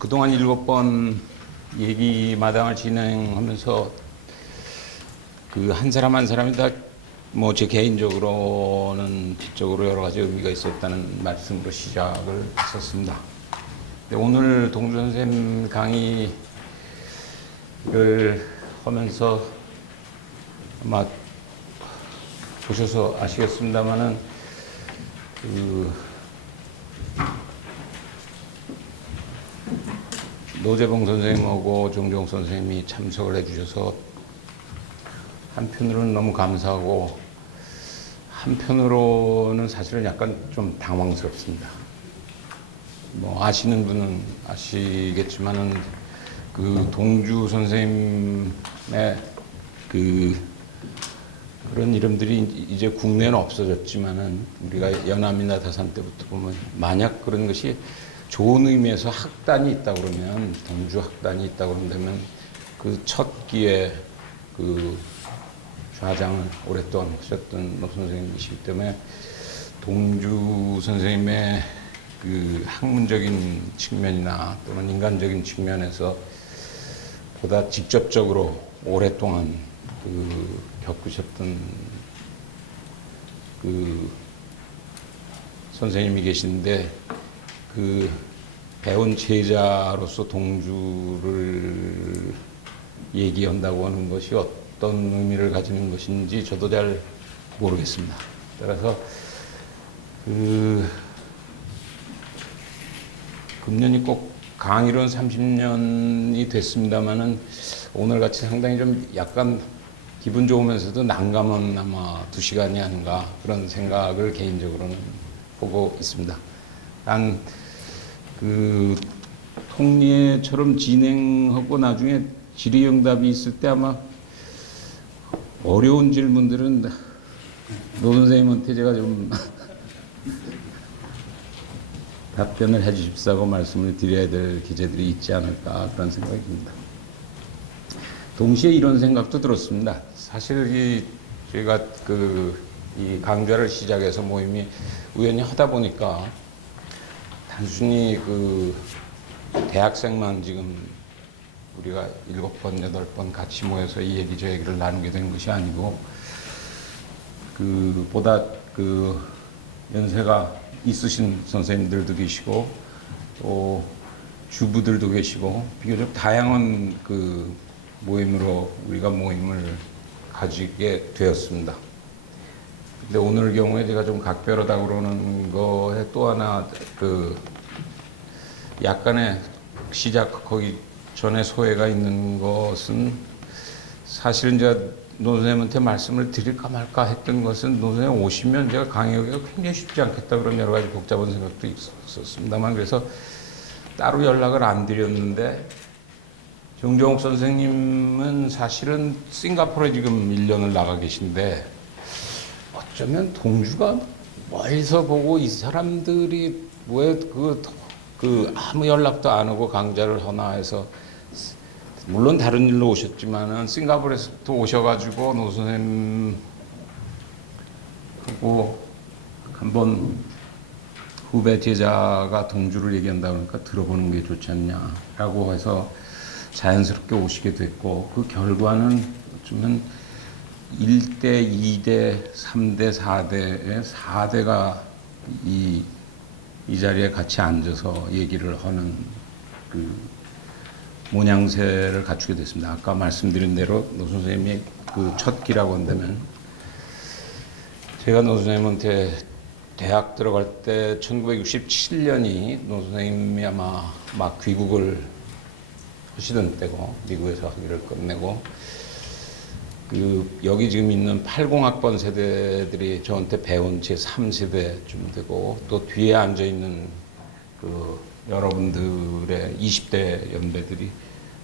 그동안 7번 얘기마당을 진행하면서 그 한 사람 한 사람이 다 뭐 제 개인적으로는 지적으로 여러 가지 의미가 있었다는 말씀으로 시작을 했었습니다. 오늘 동주 선생님 강의를 하면서 아마 보셔서 아시겠습니다만은 노재봉 선생님하고 정종 선생님이 참석을 해주셔서 한편으로는 너무 감사하고 한편으로는 사실은 약간 좀 당황스럽습니다. 뭐 아시는 분은 아시겠지만은 그 동주 선생님의 그런 이름들이 이제 국내는 없어졌지만은 우리가 연암이나 다산 때부터 보면 만약 그런 것이 좋은 의미에서 학단이 있다 그러면 동주 학단이 있다 그런다면 그 첫 기에 그 좌장을 오랫동안 하셨던 노 선생님이시기 때문에 동주 선생님의 그 학문적인 측면이나 또는 인간적인 측면에서 보다 직접적으로 오랫동안 겪으셨던 선생님이 계신데 그 배운 제자로서 동주를 얘기한다고 하는 것이 어떤 의미를 가지는 것인지 저도 잘 모르겠습니다. 따라서 금년이 꼭 강의로는 30년이 됐습니다만은 오늘같이 상당히 좀 약간 기분 좋으면서도 난감한 아마 2시간이 아닌가 그런 생각을 개인적으로는 보고 있습니다. 난 통례처럼 진행하고 나중에 질의응답이 있을 때 아마 어려운 질문들은 노 선생님한테 제가 좀 답변을 해 주십사고 말씀을 드려야 될 기재들이 있지 않을까 그런 생각이 듭니다. 동시에 이런 생각도 들었습니다. 사실 저희가 이 강좌를 시작해서 모임이 우연히 하다 보니까 단순히 대학생만 지금 우리가 7번, 8번 같이 모여서 이 얘기 저 얘기를 나누게 된 것이 아니고 보다 연세가 있으신 선생님들도 계시고 또 주부들도 계시고 비교적 다양한 모임으로 우리가 모임을 가지게 되었습니다. 근데 오늘 경우에 제가 좀 각별하다고 그러는 거에 또 하나 약간의 시작하기 전에 소회가 있는 것은 사실은 제가 노 선생님한테 말씀을 드릴까 말까 했던 것은 노 선생님 오시면 제가 강의하기가 굉장히 쉽지 않겠다 그런 여러 가지 복잡한 생각도 있었습니다만 그래서 따로 연락을 안 드렸는데 정종욱 선생님은 사실은 싱가포르에 지금 1년을 나가 계신데 어쩌면 동주가 멀리서 보고 이 사람들이 왜 아무 연락도 안 하고 강좌를 하나 해서 물론 다른 일로 오셨지만은 싱가포르에서 또 오셔가지고 노 선생님하고 한번 후배 제자가 동주를 얘기한다 그러니까 들어보는 게 좋지 않냐라고 해서 자연스럽게 오시게 됐고 그 결과는 어쩌면 1대, 2대, 3대, 4대의 4대가 이 자리에 같이 앉아서 얘기를 하는 모양새를 갖추게 됐습니다. 아까 말씀드린 대로 노 선생님이 첫 기라고 한다면 제가 노 선생님한테 대학 들어갈 때 1967년이 노 선생님이 아마 막 귀국을 하시던 때고 미국에서 학위를 끝내고 여기 지금 있는 80학번 세대들이 저한테 배운 제 3세대쯤 되고 또 뒤에 앉아 있는 여러분들의 20대 연배들이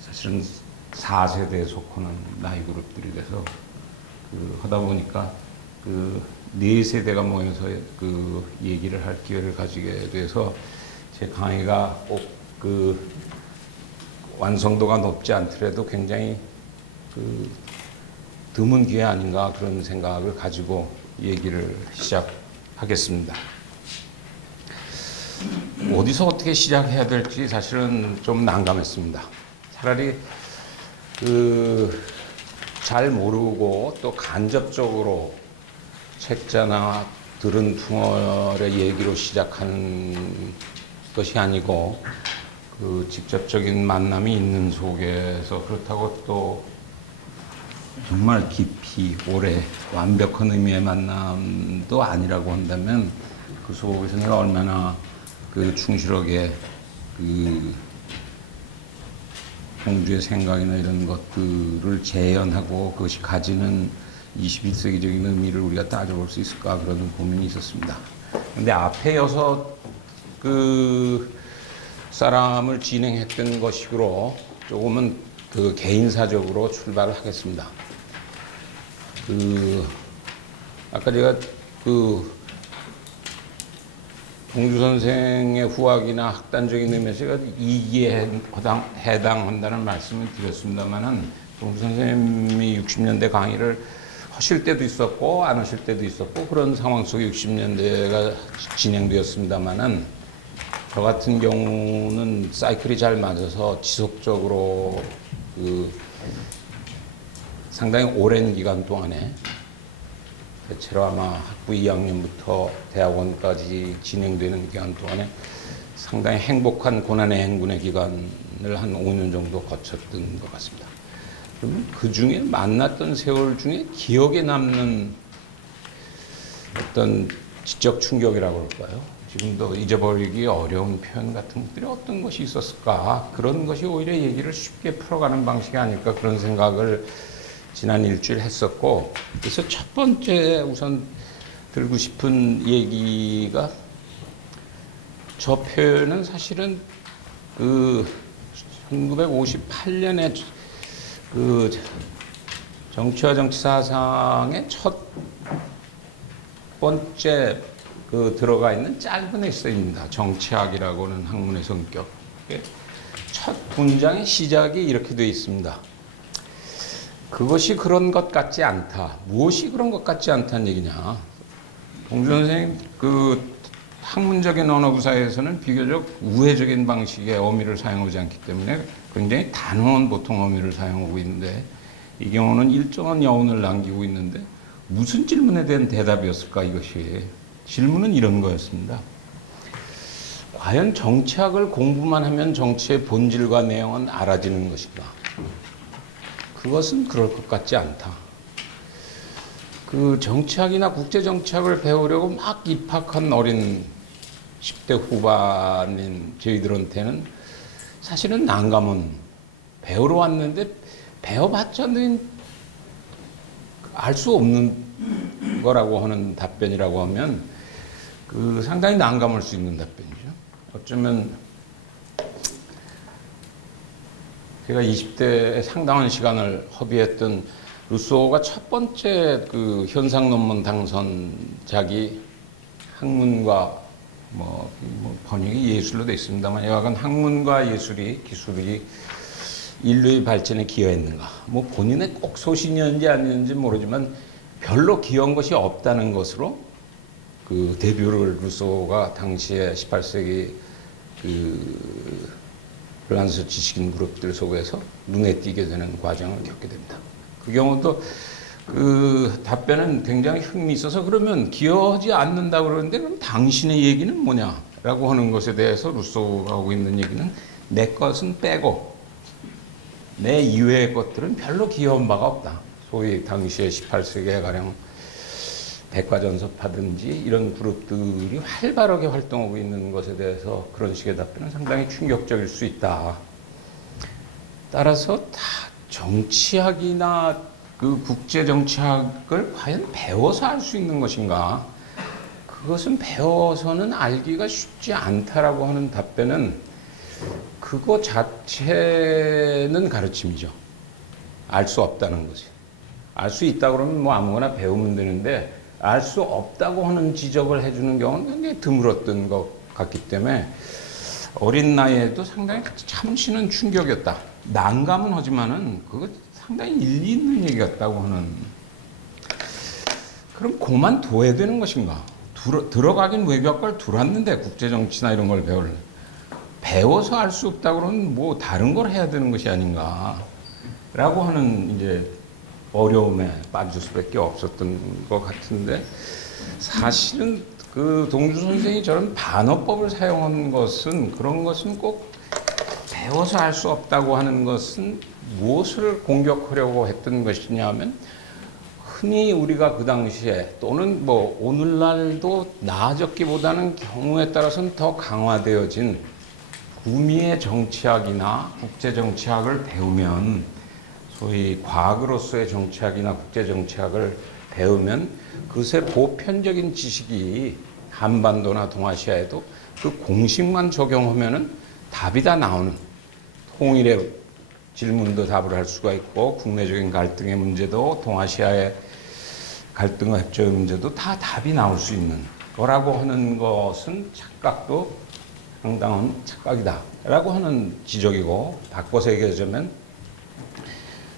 사실은 4세대에 속하는 나이 그룹들이 돼서 하다 보니까 4세대가 모여서 얘기를 할 기회를 가지게 돼서 제 강의가 꼭 완성도가 높지 않더라도 굉장히 드문 기회 아닌가 그런 생각을 가지고 얘기를 시작하겠습니다. 어디서 어떻게 시작해야 될지 사실은 좀 난감했습니다. 차라리 잘 모르고 또 간접적으로 책자나 들은 풍월의 얘기로 시작하는 것이 아니고 직접적인 만남이 있는 속에서, 그렇다고 또 정말 깊이 오래 완벽한 의미의 만남도 아니라고 한다면 그 속에서 내가 얼마나 충실하게 공주의 생각이나 이런 것들을 재현하고 그것이 가지는 21세기적인 의미를 우리가 따져볼 수 있을까, 그런 고민이 있었습니다. 근데 앞에 여섯 사람을 진행했던 것식으로 조금은 개인사적으로 출발을 하겠습니다. 아까 제가 공주 선생의 후학이나 학단적인 의미에서 제가 이기에 해당한다는 말씀을 드렸습니다만은, 공주 선생님이 60년대 강의를 하실 때도 있었고 안 하실 때도 있었고 그런 상황 속에 60년대가 진행되었습니다만은, 저 같은 경우는 사이클이 잘 맞아서 지속적으로 상당히 오랜 기간 동안에, 대체로 아마 학부 2학년부터 대학원까지 진행되는 기간 동안에 상당히 행복한 고난의 행군의 기간을 한 5년 정도 거쳤던 것 같습니다. 그러면 그 중에 만났던 세월 중에 기억에 남는 어떤 지적 충격이라고 그럴까요? 지금도 잊어버리기 어려운 표현 같은 것들이 어떤 것이 있었을까? 그런 것이 오히려 얘기를 쉽게 풀어가는 방식이 아닐까, 그런 생각을 지난 일주일 했었고, 그래서 첫 번째 우선 들고 싶은 얘기가, 저 표현은 사실은 1958년에 정치와 정치사상의 첫 번째 들어가 있는 짧은 에세이입니다. 정치학이라고는 학문의 성격. 첫 문장의 시작이 이렇게 되어 있습니다. 그것이 그런 것 같지 않다. 무엇이 그런 것 같지 않다는 얘기냐. 공주 선생님 학문적인 언어구사에서는 비교적 우회적인 방식의 어미를 사용하지 않기 때문에 굉장히 단호한 보통 어미를 사용하고 있는데, 이 경우는 일정한 여운을 남기고 있는데, 무슨 질문에 대한 대답이었을까, 이것이. 질문은 이런 거였습니다. 과연 정치학을 공부만 하면 정치의 본질과 내용은 알아지는 것인가? 그것은 그럴 것 같지 않다. 정치학이나 국제정치학을 배우려고 막 입학한 어린 10대 후반인 저희들한테는 사실은 난감은, 배우러 왔는데 배워봤자는 알 수 없는 거라고 하는 답변이라고 하면 상당히 난감할 수 있는 답변이죠. 어쩌면 제가 20대에 상당한 시간을 허비했던 루소가 첫 번째 현상 논문 당선작이 학문과 번역이 예술로 되어 있습니다만, 여하간 학문과 기술이 인류의 발전에 기여했는가. 본인의 꼭 소신이었는지 아니었는지 모르지만 별로 기여한 것이 없다는 것으로 데뷔를 루소가 당시에 18세기 프랑스 지식인 그룹들 속에서 눈에 띄게 되는 과정을 겪게 됩니다. 그 경우도 답변은 굉장히 흥미있어서, 그러면 기여하지 않는다고 그러는데 그럼 당신의 얘기는 뭐냐라고 하는 것에 대해서 루소가 하고 있는 얘기는, 내 것은 빼고 내 이외의 것들은 별로 기여한 바가 없다. 소위 당시에 18세기에 가령 백과전섭하든지 이런 그룹들이 활발하게 활동하고 있는 것에 대해서 그런 식의 답변은 상당히 충격적일 수 있다. 따라서 다 정치학이나 국제정치학을 과연 배워서 알 수 있는 것인가? 그것은 배워서는 알기가 쉽지 않다라고 하는 답변은, 그거 자체는 가르침이죠. 알 수 없다는 거지. 알 수 있다 그러면 아무거나 배우면 되는데, 알 수 없다고 하는 지적을 해주는 경우는 굉장히 드물었던 것 같기 때문에 어린 나이에도 상당히 참신한 충격이었다. 난감은 하지만은 그거 상당히 일리 있는 얘기 같다고 하는. 그럼 그만 둬야 되는 것인가? 들어가긴 외교학과를 들어왔는데 국제정치나 이런 걸 배울 배워서 알 수 없다 그러면 뭐 다른 걸 해야 되는 것이 아닌가라고 하는 이제 어려움에 빠질 수밖에 없었던 것 같은데, 사실은 그 동주 선생이 저런 반어법을 사용한 것은, 그런 것은 꼭 배워서 알 수 없다고 하는 것은 무엇을 공격하려고 했던 것이냐 하면, 흔히 우리가 그 당시에 또는 뭐 오늘날도 나아졌기보다는 경우에 따라서는 더 강화되어진 구미의 정치학이나 국제정치학을 배우면, 소위 과학으로서의 정치학이나 국제정치학을 배우면 그것의 보편적인 지식이 한반도나 동아시아에도 그 공식만 적용하면은 답이 다 나오는, 통일의 질문도 답을 할 수가 있고, 국내적인 갈등의 문제도, 동아시아의 갈등과 협조의 문제도 다 답이 나올 수 있는 거라고 하는 것은 착각도 상당한 착각이다라고 하는 지적이고, 바꿔서 얘기하자면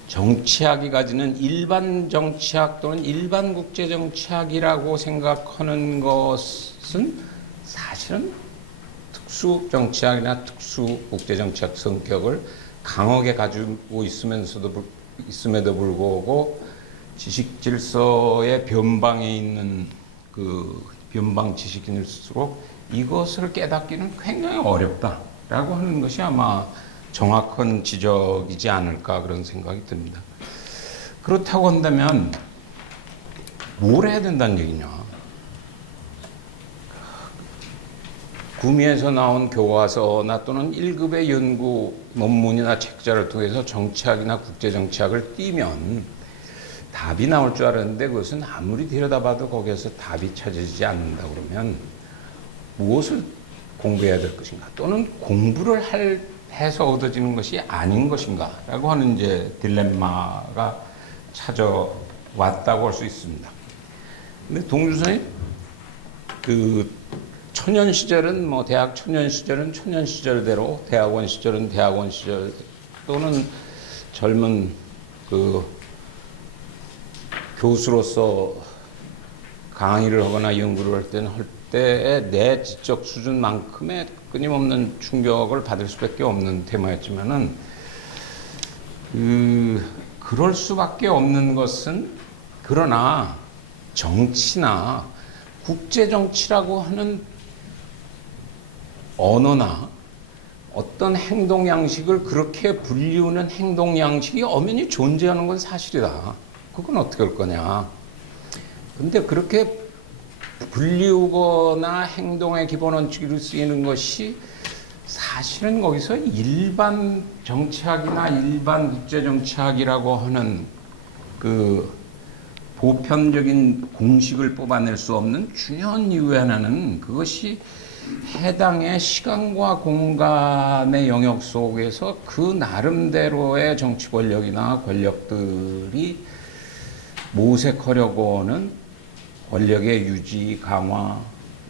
정치학이 가지는 일반 정치학 또는 일반 국제정치학이라고 생각하는 것은 사실은 특수 정치학이나 특수 국제정치학 성격을 강하게 가지고 있음에도 불구하고 지식 질서의 변방에 있는 그 변방 지식인일수록 이것을 깨닫기는 굉장히 어렵다라고 하는 것이 아마 정확한 지적이지 않을까, 그런 생각이 듭니다. 그렇다고 한다면 뭘 해야 된다는 얘기냐? 구미에서 나온 교과서나 또는 1급의 연구 논문이나 책자를 통해서 정치학이나 국제정치학을 띄면 답이 나올 줄 알았는데, 그것은 아무리 들여다봐도 거기에서 답이 찾아지지 않는다 그러면 무엇을 공부해야 될 것인가, 또는 공부를 해서 얻어지는 것이 아닌 것인가 라고 하는 이제 딜레마가 찾아왔다고 할 수 있습니다. 근데 동주선이 그 초년 시절은 뭐 대학 초년 시절은 초년 시절대로, 대학원 시절은 대학원 시절, 또는 젊은 그 교수로서 강의를 하거나 연구를 할 때는 할 때의 내 지적 수준만큼의 끊임없는 충격을 받을 수밖에 없는 테마였지만은, 그럴 수밖에 없는 것은, 그러나 정치나 국제정치라고 하는 언어나 어떤 행동 양식을 그렇게 불리우는 행동 양식이 엄연히 존재하는 건 사실이다. 그건 어떻게 할 거냐. 근데 그렇게 불리우거나 행동의 기본 원칙으로 쓰이는 것이 사실은 거기서 일반 정치학이나 일반 국제정치학이라고 하는 그 보편적인 공식을 뽑아낼 수 없는 중요한 이유 하나는, 그것이 해당의 시간과 공간의 영역 속에서 그 나름대로의 정치 권력이나 권력들이 모색하려고 하는 권력의 유지, 강화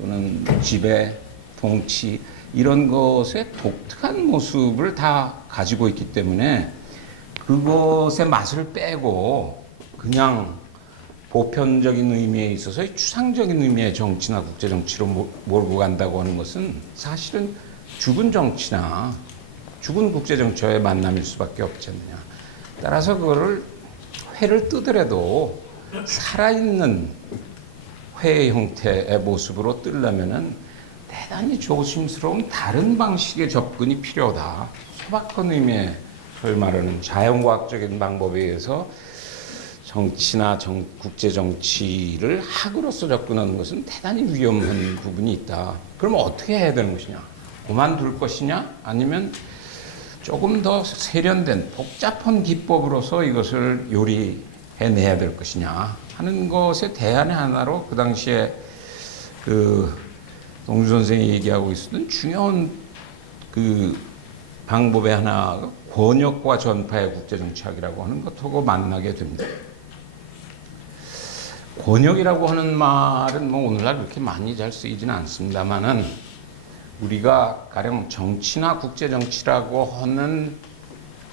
또는 지배, 통치, 이런 것의 독특한 모습을 다 가지고 있기 때문에 그것의 맛을 빼고 그냥 보편적인 의미에 있어서 추상적인 의미의 정치나 국제정치로 몰고 간다고 하는 것은 사실은 죽은 정치나 죽은 국제정치와의 만남일 수밖에 없지 않느냐. 따라서 그거를 회를 뜨더라도 살아있는 회의 형태의 모습으로 뜨려면은 대단히 조심스러운 다른 방식의 접근이 필요하다. 소박한 의미의, 소위 말하는 자연과학적인 방법에 의해서 정치나 국제정치를 학으로서 접근하는 것은 대단히 위험한 부분이 있다. 그러면 어떻게 해야 되는 것이냐? 그만둘 것이냐? 아니면 조금 더 세련된 복잡한 기법으로서 이것을 요리해내야 될 것이냐 하는 것의 대안의 하나로, 그 당시에 그 동주 선생이 얘기하고 있었던 중요한 그 방법의 하나가 권역과 전파의 국제정치학이라고 하는 것하고 만나게 됩니다. 권역이라고 하는 말은 뭐 오늘날 그렇게 많이 잘 쓰이지는 않습니다만은, 우리가 가령 정치나 국제정치라고 하는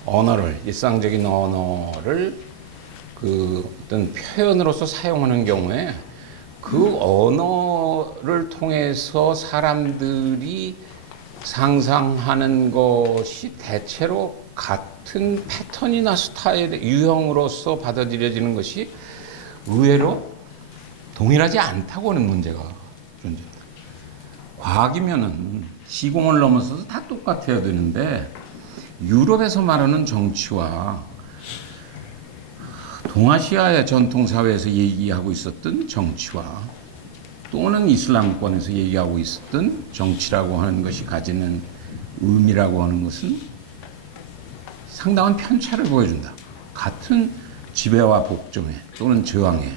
언어를, 일상적인 언어를 그 어떤 표현으로서 사용하는 경우에 그 언어를 통해서 사람들이 상상하는 것이 대체로 같은 패턴이나 스타일, 유형으로서 받아들여지는 것이 의외로 동일하지 않다고 하는 문제가 존재합니다. 과학이면은 시공을 넘어서서 다 똑같아야 되는데 유럽에서 말하는 정치와 동아시아의 전통사회에서 얘기하고 있었던 정치와 또는 이슬람권에서 얘기하고 있었던 정치라고 하는 것이 가지는 의미라고 하는 것은 상당한 편차를 보여준다. 같은 지배와 복종에 또는 저항에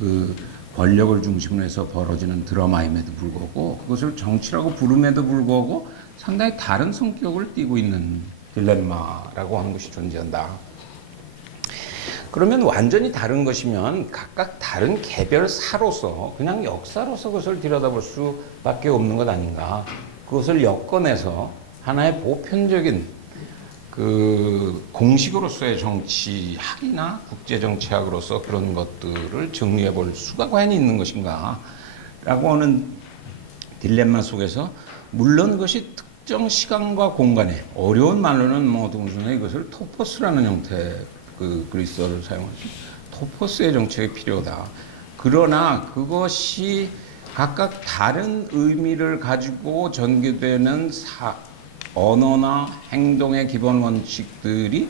그 권력을 중심으로 해서 벌어지는 드라마임에도 불구하고 그것을 정치라고 부름에도 불구하고 상당히 다른 성격을 띠고 있는 딜레마라고 하는 것이 존재한다. 그러면 완전히 다른 것이면 각각 다른 개별사로서 그냥 역사로서 그것을 들여다볼 수밖에 없는 것 아닌가. 그것을 엮어내서 하나의 보편적인 그 공식으로서의 정치학이나 국제정치학으로서 그런 것들을 정리해 볼 수가 과연 있는 것인가 라고 하는 딜레마 속에서 물론 그것이 특정 시간과 공간에 어려운 말로는 뭐 동순에 이것을 토포스라는 형태 그 그리스어를 사용하죠. 토포스의 정책이 필요하다. 그러나 그것이 각각 다른 의미를 가지고 전개되는 언어나 행동의 기본 원칙들이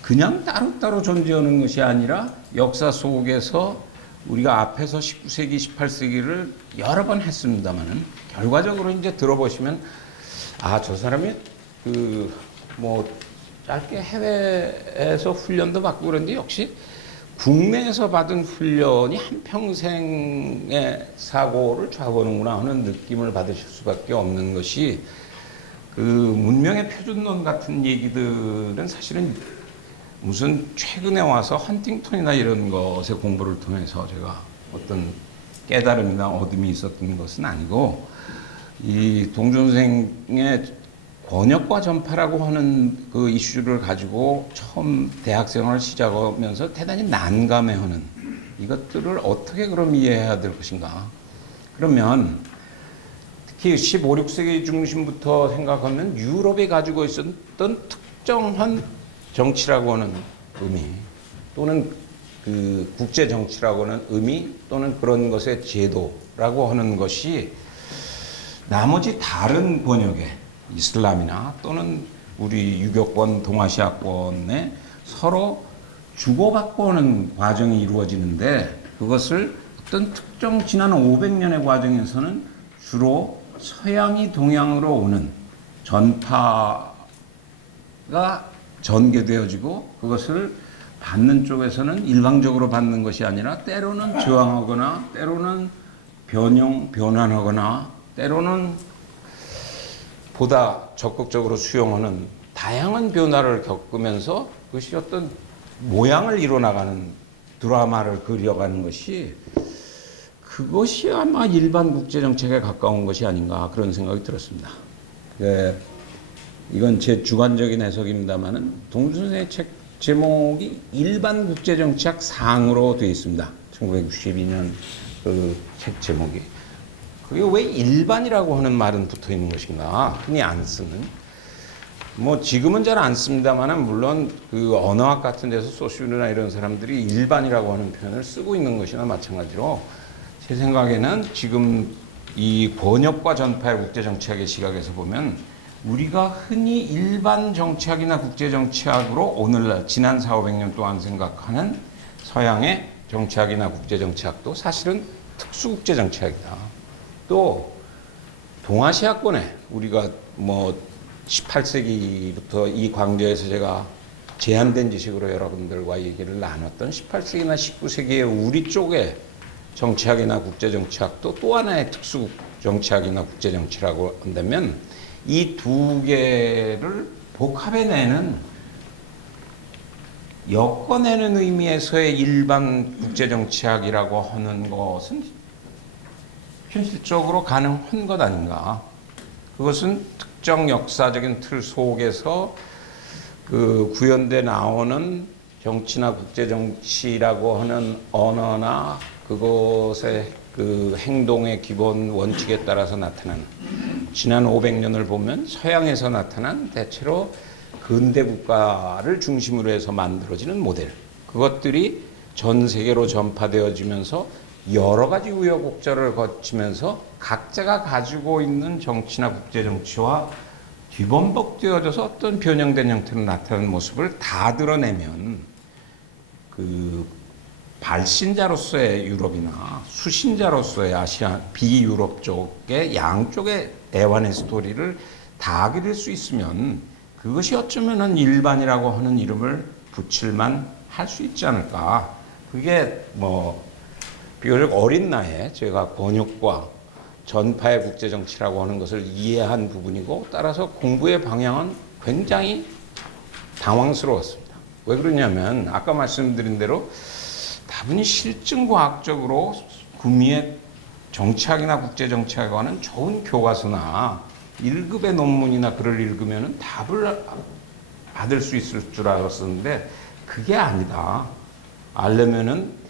그냥 따로따로 존재하는 것이 아니라 역사 속에서 우리가 앞에서 19세기, 18세기를 여러 번 했습니다만은 결과적으로 이제 들어보시면 저 사람이 짧게 해외에서 훈련도 받고 그런데 역시 국내에서 받은 훈련이 한평생의 사고를 좌우하는구나 하는 느낌을 받으실 수밖에 없는 것이 그 문명의 표준론 같은 얘기들은 사실은 무슨 최근에 와서 헌팅턴이나 이런 것의 공부를 통해서 제가 어떤 깨달음이나 얻음이 있었던 것은 아니고 이 동준 선생의 권역과 전파라고 하는 그 이슈를 가지고 처음 대학생활을 시작하면서 대단히 난감해하는 이것들을 어떻게 그럼 이해해야 될 것인가. 그러면 특히 15, 16세기 중심부터 생각하면 유럽이 가지고 있었던 특정한 정치라고 하는 의미 또는 그 국제 정치라고 하는 의미 또는 그런 것의 제도라고 하는 것이 나머지 다른 권역에 이슬람이나 또는 우리 유교권, 동아시아권에 서로 주고받고 하는 과정이 이루어지는데 그것을 어떤 특정 지난 500년의 과정에서는 주로 서양이 동양으로 오는 전파가 전개되어지고 그것을 받는 쪽에서는 일방적으로 받는 것이 아니라 때로는 저항하거나 때로는 변환하거나 때로는 보다 적극적으로 수용하는 다양한 변화를 겪으면서 그것이 어떤 모양을 이뤄나가는 드라마를 그려가는 것이 그것이 아마 일반 국제정책에 가까운 것이 아닌가 그런 생각이 들었습니다. 이건 제 주관적인 해석입니다만은 동준 선생의 책 제목이 일반 국제정치학 상으로 되어 있습니다. 1962년 그 책 제목이. 그게 왜 일반이라고 하는 말은 붙어 있는 것인가? 흔히 안 쓰는. 뭐 지금은 잘 안 씁니다만은 물론 그 언어학 같은 데서 소시오나 이런 사람들이 일반이라고 하는 표현을 쓰고 있는 것이나 마찬가지로 제 생각에는 지금 이 번역과 전파의 국제정치학의 시각에서 보면 우리가 흔히 일반 정치학이나 국제정치학으로 오늘날 지난 4, 500년 동안 생각하는 서양의 정치학이나 국제정치학도 사실은 특수국제정치학이다. 또 동아시아권에 우리가 뭐 18세기부터 이 광주에서 제가 제한된 지식으로 여러분들과 얘기를 나눴던 18세기나 19세기의 우리 쪽에 정치학이나 국제정치학도 또 하나의 특수정치학이나 국제정치라고 한다면 이 두 개를 복합해내는 엮어내는 의미에서의 일반 국제정치학이라고 하는 것은 현실적으로 가능한 것 아닌가. 그것은 특정 역사적인 틀 속에서 그 구현돼 나오는 정치나 국제정치라고 하는 언어나 그것의 그 행동의 기본 원칙에 따라서 나타나는 지난 500년을 보면 서양에서 나타난 대체로 근대 국가를 중심으로 해서 만들어지는 모델, 그것들이 전 세계로 전파되어지면서 여러 가지 우여곡절을 거치면서 각자가 가지고 있는 정치나 국제정치와 뒤범벅되어져서 어떤 변형된 형태로 나타나는 모습을 다 드러내면 그 발신자로서의 유럽이나 수신자로서의 아시아 비유럽 쪽의 양쪽의 애환의 스토리를 다 그릴 수 있으면 그것이 어쩌면은 일반이라고 하는 이름을 붙일만 할 수 있지 않을까. 그게 뭐 비교적 어린 나이에 제가 권역과 전파의 국제정치라고 하는 것을 이해한 부분이고, 따라서 공부의 방향은 굉장히 당황스러웠습니다. 왜 그러냐면 아까 말씀드린 대로 다분히 실증과학적으로 구미의 정치학이나 국제정치학과는 좋은 교과서나 1급의 논문이나 글을 읽으면 답을 받을 수 있을 줄 알았었는데 그게 아니다. 알려면은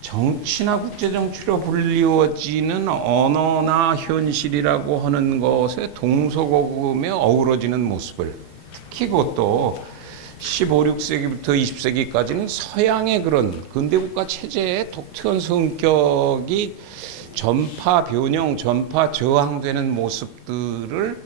정치나 국제정치로 불리워지는 언어나 현실이라고 하는 것에 동서고금에 어우러지는 모습을, 특히 그것도 15, 16세기부터 20세기까지는 서양의 그런 근대국가 체제의 독특한 성격이 전파 변형, 전파 저항되는 모습들을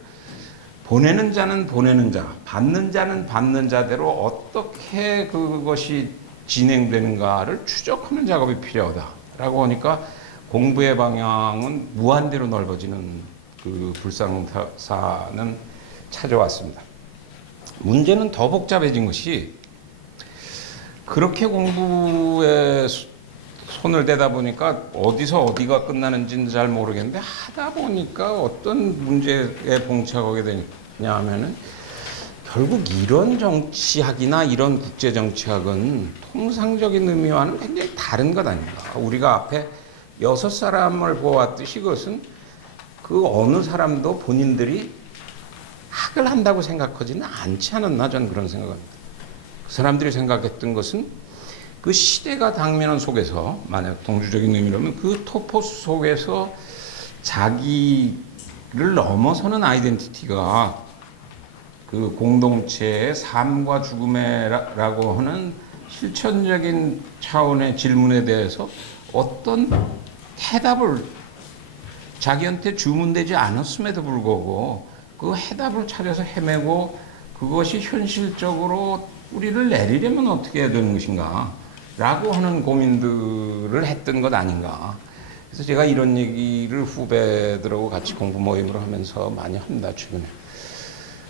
보내는 자는 보내는 자, 받는 자는 받는 자대로 어떻게 그것이 진행되는가를 추적하는 작업이 필요하다라고 하니까 공부의 방향은 무한대로 넓어지는 그 불상사는 찾아왔습니다. 문제는 더 복잡해진 것이 그렇게 공부에 손을 대다 보니까 어디서 어디가 끝나는지는 잘 모르겠는데 하다 보니까 어떤 문제에 봉착하게 되냐 하면은 결국 이런 정치학이나 이런 국제정치학은 통상적인 의미와는 굉장히 다른 것 아닌가. 우리가 앞에 6사람을 보았듯이 그것은 그 어느 사람도 본인들이 학을 한다고 생각하지는 않지 않았나, 저는 그런 생각합니다. 그 사람들이 생각했던 것은 그 시대가 당면한 속에서, 만약 동주적인 의미라면 그 토포스 속에서 자기를 넘어서는 아이덴티티가 그 공동체의 삶과 죽음이라고 하는 실천적인 차원의 질문에 대해서 어떤 해답을 자기한테 주문되지 않았음에도 불구하고 그 해답을 찾아서 헤매고 그것이 현실적으로 우리를 내리려면 어떻게 해야 되는 것인가 라고 하는 고민들을 했던 것 아닌가. 그래서 제가 이런 얘기를 후배들하고 같이 공부 모임을 하면서 많이 합니다, 최근에.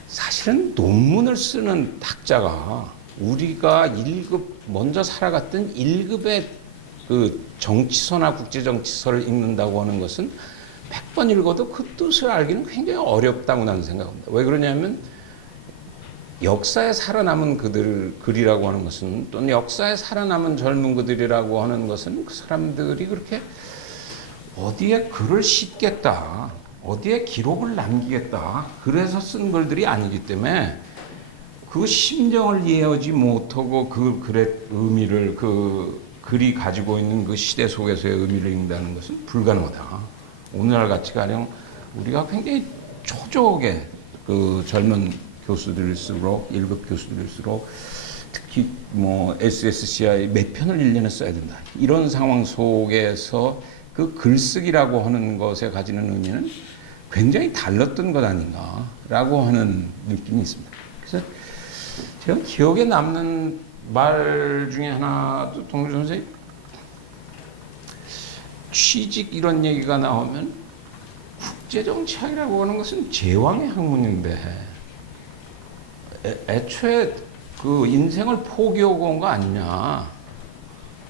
사실은 논문을 쓰는 학자가 우리가 1급, 먼저 살아갔던 1급의 그 정치서나 국제정치서를 읽는다고 하는 것은 100번 읽어도 그 뜻을 알기는 굉장히 어렵다고 나는 생각합니다. 왜 그러냐면 역사에 살아남은 그들, 글이라고 하는 것은, 또는 역사에 살아남은 젊은 그들이라고 하는 것은 그 사람들이 그렇게 어디에 글을 싣겠다, 어디에 기록을 남기겠다, 그래서 쓴 글들이 아니기 때문에 그 심정을 이해하지 못하고 그 글의 의미를, 그 글이 가지고 있는 그 시대 속에서의 의미를 읽는다는 것은 불가능하다. 오늘날 같이 가령 우리가 굉장히 초조하게 그 젊은 교수들일수록, 1급 교수들일수록 특히 뭐 SSCI 몇 편을 1년에 써야 된다, 이런 상황 속에서 그 글쓰기라고 하는 것에 가지는 의미는 굉장히 달랐던 것 아닌가라고 하는 느낌이 있습니다. 그래서 제가 기억에 남는 말 중에 하나도, 동주 선생님 취직 이런 얘기가 나오면 국제정치학이라고 하는 것은 제왕의 학문인데 애초에 그 인생을 포기하고 온 거 아니냐.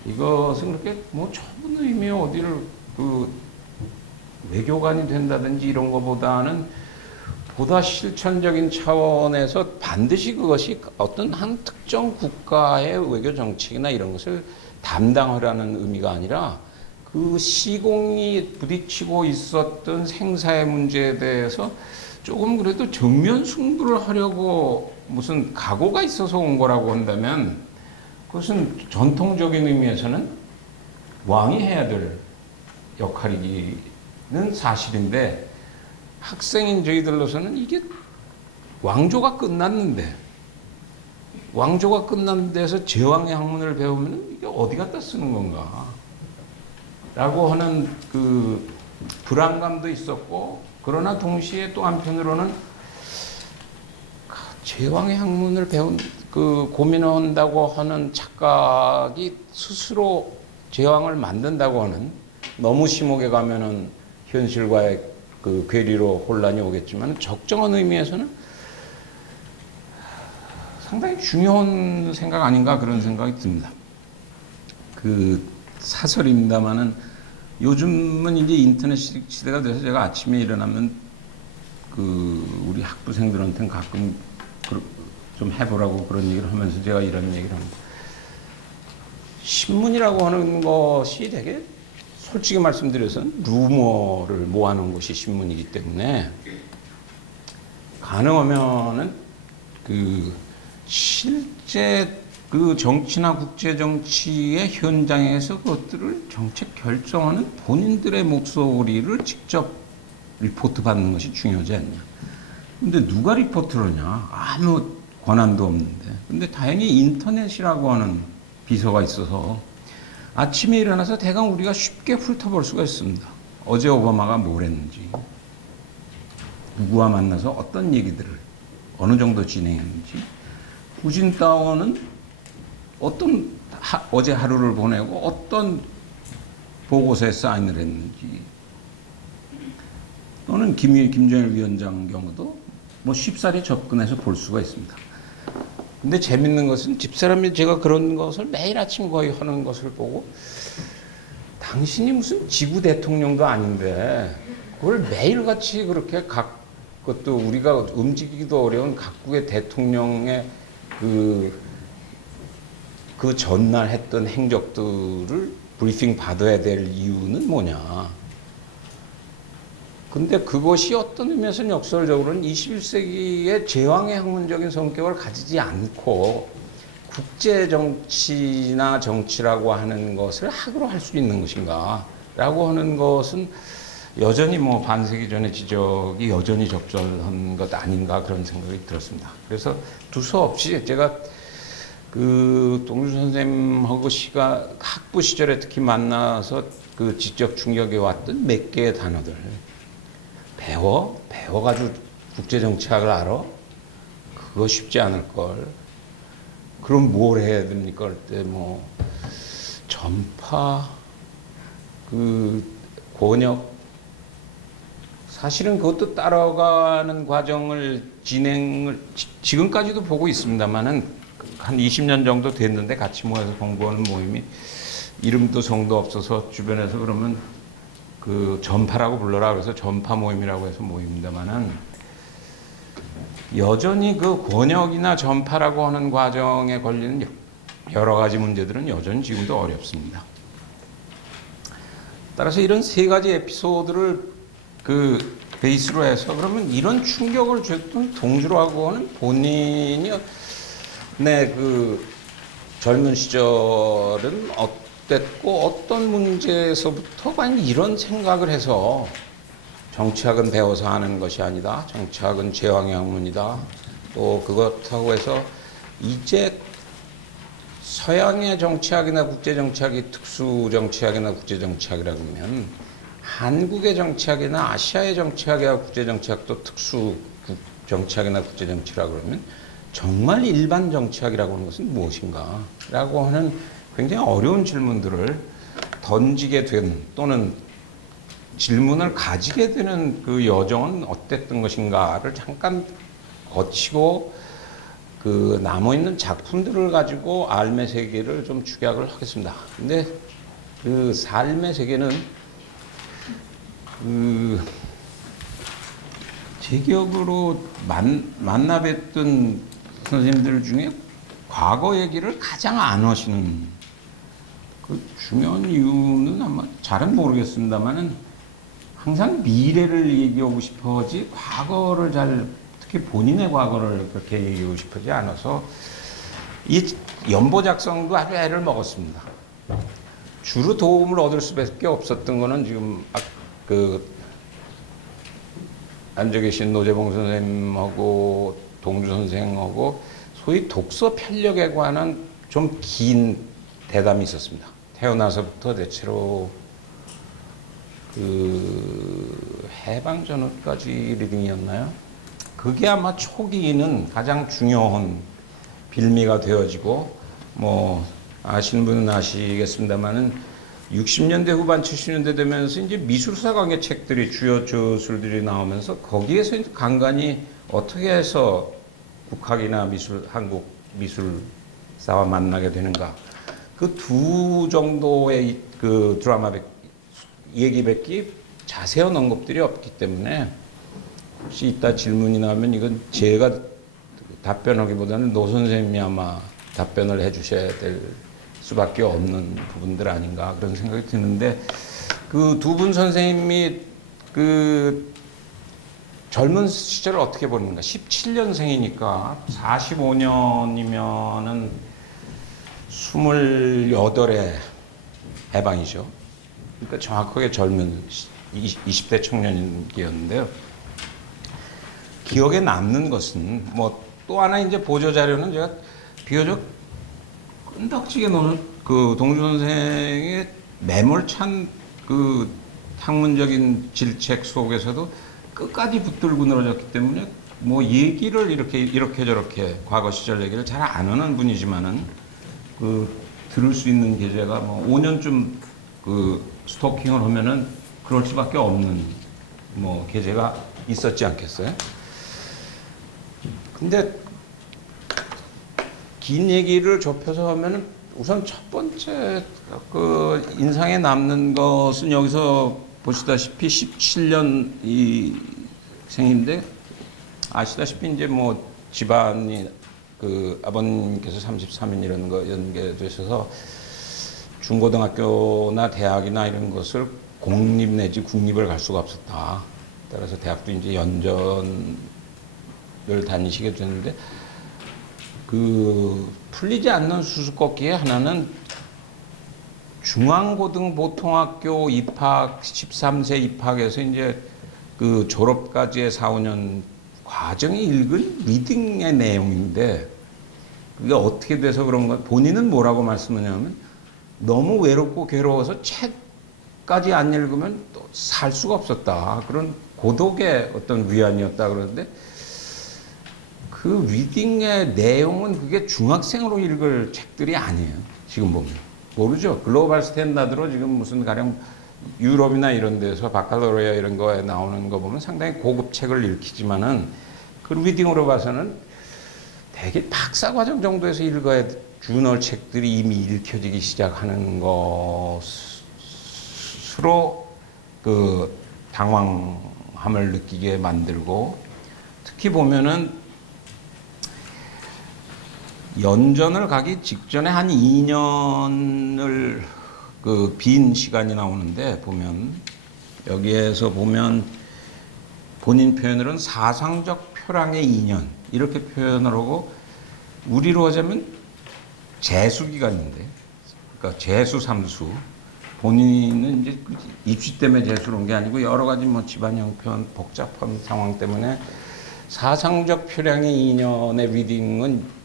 이것은 그렇게 뭐 좁은 의미의 어디를 그 외교관이 된다든지 이런 것보다는 보다 실천적인 차원에서 반드시 그것이 어떤 한 특정 국가의 외교 정책이나 이런 것을 담당하라는 의미가 아니라 그 시공이 부딪히고 있었던 생사의 문제에 대해서 조금 그래도 정면 승부를 하려고 무슨 각오가 있어서 온 거라고 한다면 그것은 전통적인 의미에서는 왕이 해야 될 역할이기는 사실인데, 학생인 저희들로서는 이게 왕조가 끝났는데 데서 제왕의 학문을 배우면 이게 어디 갖다 쓰는 건가? 라고 하는 그 불안감도 있었고, 그러나 동시에 또 한편으로는 제왕의 학문을 고민한다고 하는 착각이 스스로 제왕을 만든다고 하는, 너무 심오게 가면은 현실과의 그 괴리로 혼란이 오겠지만, 적정한 의미에서는 상당히 중요한 생각 아닌가 그런 생각이 듭니다. 그 사설입니다만은 요즘은 이제 인터넷 시대가 돼서 제가 아침에 일어나면 그 우리 학부생들한테는 가끔 좀 해보라고 그런 얘기를 하면서 제가 이런 얘기를 합니다. 신문이라고 하는 것이 되게 솔직히 말씀드려서는 루머를 모아놓은 것이 신문이기 때문에 가능하면은 그 실제 그 정치나 국제 정치의 현장에서 그것들을 정책 결정하는 본인들의 목소리를 직접 리포트 받는 것이 중요하지 않냐. 근데 누가 리포트를 하냐? 아무 권한도 없는데. 근데 다행히 인터넷이라고 하는 비서가 있어서 아침에 일어나서 대강 우리가 쉽게 훑어볼 수가 있습니다. 어제 오바마가 뭘 했는지, 누구와 만나서 어떤 얘기들을 어느 정도 진행했는지, 후진타오는 어제 하루를 보내고 어떤 보고서에 사인을 했는지, 또는 김정일 위원장 경우도 뭐 쉽사리 접근해서 볼 수가 있습니다. 근데 재밌는 것은 집사람이 제가 그런 것을 매일 아침 거의 하는 것을 보고, 당신이 무슨 지구 대통령도 아닌데 그걸 매일같이 그렇게 그것도 우리가 움직이기도 어려운 각국의 대통령의 그 전날 했던 행적들을 브리핑 받아야 될 이유는 뭐냐. 근데 그것이 어떤 의미에서는 역설적으로는 21세기의 제왕의 학문적인 성격을 가지지 않고 국제 정치나 정치라고 하는 것을 학으로 할 수 있는 것인가 라고 하는 것은 여전히 뭐 반세기 전의 지적이 여전히 적절한 것 아닌가 그런 생각이 들었습니다. 그래서 두서없이 제가 그 동주 선생님하고 학부 시절에 특히 만나서 그 지적 충격에 왔던 몇 개의 단어들 배워가지고 국제정치학을 알아? 그거 쉽지 않을걸. 그럼 뭘 해야 됩니까? 그때 뭐 전파, 권역, 사실은 그것도 따라가는 과정을 지금까지도 보고 있습니다만은 한 20년 정도 됐는데 같이 모여서 공부하는 모임이 이름도 성도 없어서 주변에서 그러면 그 전파라고 불러라 그래서 전파 모임이라고 해서 모입니다만은 여전히 그 권역이나 전파라고 하는 과정에 걸리는 여러 가지 문제들은 여전히 지금도 어렵습니다. 따라서 이런 세 가지 에피소드를 그 베이스로 해서 그러면 이런 충격을 줬던 동주로하고는 본인이 그 젊은 시절은 어땠고 어떤 문제에서부터 과연 이런 생각을 해서 정치학은 배워서 하는 것이 아니다. 정치학은 제왕의 학문이다. 또 그렇다고 해서 이제 서양의 정치학이나 국제정치학이 특수정치학이나 국제정치학이라고 하면 한국의 정치학이나 아시아의 정치학이나 국제정치학도 특수정치학이나 국제정치라고 그러면 정말 일반 정치학이라고 하는 것은 무엇인가? 라고 하는 굉장히 어려운 질문들을 던지게 된 또는 질문을 가지게 되는 그 여정은 어땠던 것인가를 잠깐 거치고 그 남아있는 작품들을 가지고 삶의 세계를 좀 축약을 하겠습니다. 근데 그 삶의 세계는 제 기억으로 만나 뵀던 선생님들 중에 과거 얘기를 가장 안 하시는 그 중요한 이유는 아마 잘은 모르겠습니다만은 항상 미래를 얘기하고 싶어 하지 과거를 특히 본인의 과거를 그렇게 얘기하고 싶어 하지 않아서 이 연보 작성도 아주 애를 먹었습니다. 주로 도움을 얻을 수밖에 없었던 거는 지금 앉아 계신 노재봉 선생님하고 동주 선생하고 소위 독서 편력에 관한 좀 긴 대담이 있었습니다. 태어나서부터 대체로 그 해방 전후까지 리딩이었나요? 그게 아마 초기는 가장 중요한 빌미가 되어지고, 뭐 아시는 분은 아시겠습니다만은 60년대 후반 70년대 되면서 이제 미술사 관계 책들이 주요 저술들이 나오면서 거기에서 이제 간간히 어떻게 해서 국학이나 미술, 한국 미술사와 만나게 되는가. 그 두 정도의 그 드라마 얘기밖에 자세한 언급들이 없기 때문에 혹시 이따 질문이 나오면 이건 제가 답변하기보다는 노 선생님이 아마 답변을 해주셔야 될 수밖에 없는 부분들 아닌가 그런 생각이 드는데, 그 두 분 선생님이 그 젊은 시절을 어떻게 보는가. 17년생이니까 45년이면은 28에 해방이죠. 그러니까 정확하게 젊은 20대 청년기였는데요. 기억에 남는 것은 뭐 또 하나 이제 보조 자료는 제가 비교적 끈덕지게 노는 그 동주 선생의 매몰찬 그 학문적인 질책 속에서도 끝까지 붙들고 늘어졌기 때문에 뭐 얘기를 이렇게 저렇게 과거 시절 얘기를 잘 안 하는 분이지만은 그 들을 수 있는 계제가 뭐 5년쯤 그 스토킹을 하면은 그럴 수밖에 없는 뭐 계제가 있었지 않겠어요? 근데 긴 얘기를 좁혀서 하면은 우선 첫 번째 그 인상에 남는 것은 여기서 보시다시피 17년 이 생인데, 아시다시피 이제 뭐 집안이 그 아버님께서 33인 이런 거 연계되셔서 중고등학교나 대학이나 이런 것을 공립 내지 국립을 갈 수가 없었다. 따라서 대학도 이제 연전을 다니시게 됐는데, 그 풀리지 않는 수수께끼의 하나는 중앙고등보통학교 입학 13세 입학해서 이제 그 졸업까지의 4, 5년 과정에 읽은 리딩의 내용인데, 그게 어떻게 돼서 그런가. 본인은 뭐라고 말씀하냐면 너무 외롭고 괴로워서 책까지 안 읽으면 또 살 수가 없었다. 그런 고독의 어떤 위안이었다 그러는데, 그 리딩의 내용은 그게 중학생으로 읽을 책들이 아니에요. 지금 보면. 모르죠. 글로벌 스탠다드로 지금 무슨 가령 유럽이나 이런 데서 바칼로레아 이런 거에 나오는 거 보면 상당히 고급 책을 읽히지만은 그 리딩으로 봐서는 대개 박사과정 정도에서 읽어야 주널 책들이 이미 읽혀지기 시작하는 것으로 그 당황함을 느끼게 만들고, 특히 보면은 연전을 가기 직전에 한 2년을 그 빈 시간이 나오는데, 보면 여기에서 보면 본인 표현으로는 사상적 표랑의 2년 이렇게 표현을 하고, 우리로 하자면 재수 기간인데, 그러니까 재수 삼수. 본인은 이제 입시 때문에 재수를 온 게 아니고 여러 가지 뭐 집안 형편 복잡한 상황 때문에 사상적 표량의 2년의 리딩은,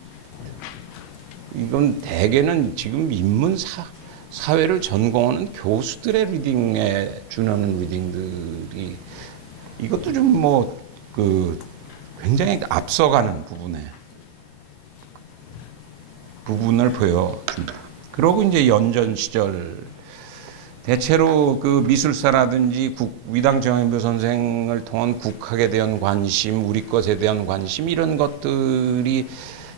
이건 대개는 지금 사회를 전공하는 교수들의 리딩에 준하는 리딩들이, 이것도 좀 뭐 그 굉장히 앞서가는 부분을 보여줍니다. 그러고 이제 연전 시절 대체로 그 미술사라든지 위당 정현부 선생을 통한 국학에 대한 관심, 우리 것에 대한 관심, 이런 것들이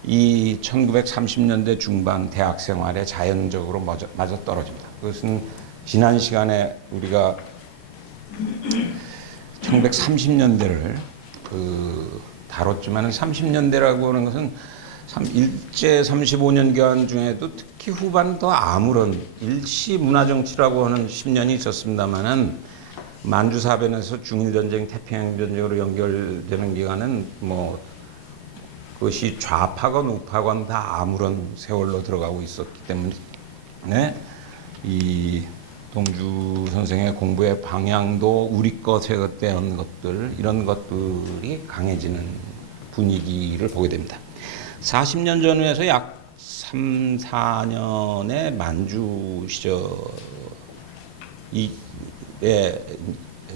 이 1930년대 중반 대학 생활에 자연적으로 맞아 떨어집니다. 그것은 지난 시간에 우리가 1930년대를 다뤘지만, 30년대라고 하는 것은 일제 35년간 중에도 특히 후반 더 아무런 일시 문화정치라고 하는 10년이 있었습니다만은, 만주사변에서 중일전쟁, 태평양전쟁으로 연결되는 기간은 뭐 그것이 좌파건 우파건 다 아무런 세월로 들어가고 있었기 때문에 이 동주 선생의 공부의 방향도 우리 것에 대한 것들, 이런 것들이 강해지는 분위기를 보게 됩니다. 40년 전후에서 약 3, 4년의 만주 시절의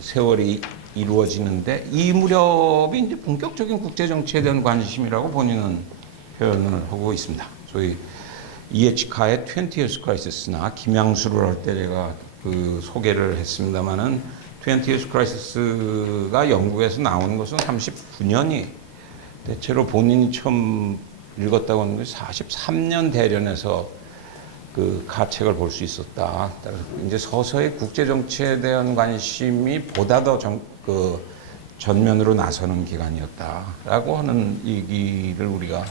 세월이 이루어지는데, 이 무렵이 이제 본격적인 국제 정치에 대한 관심이라고 본인은 표현을 하고 있습니다. 소위 이에치카의 20 years crisis나 김양수를 할 때 제가 그 소개를 했습니다마는 20 years crisis가 영국에서 나오는 것은 39년이 대체로 본인이 처음 읽었다고 하는 것이 43년 대련에서 그 가책을 볼 수 있었다. 따라서 이제 서서히 국제 정치에 대한 관심이 보다 더 전면으로 나서는 기간이었다라고 하는 얘기를 우리가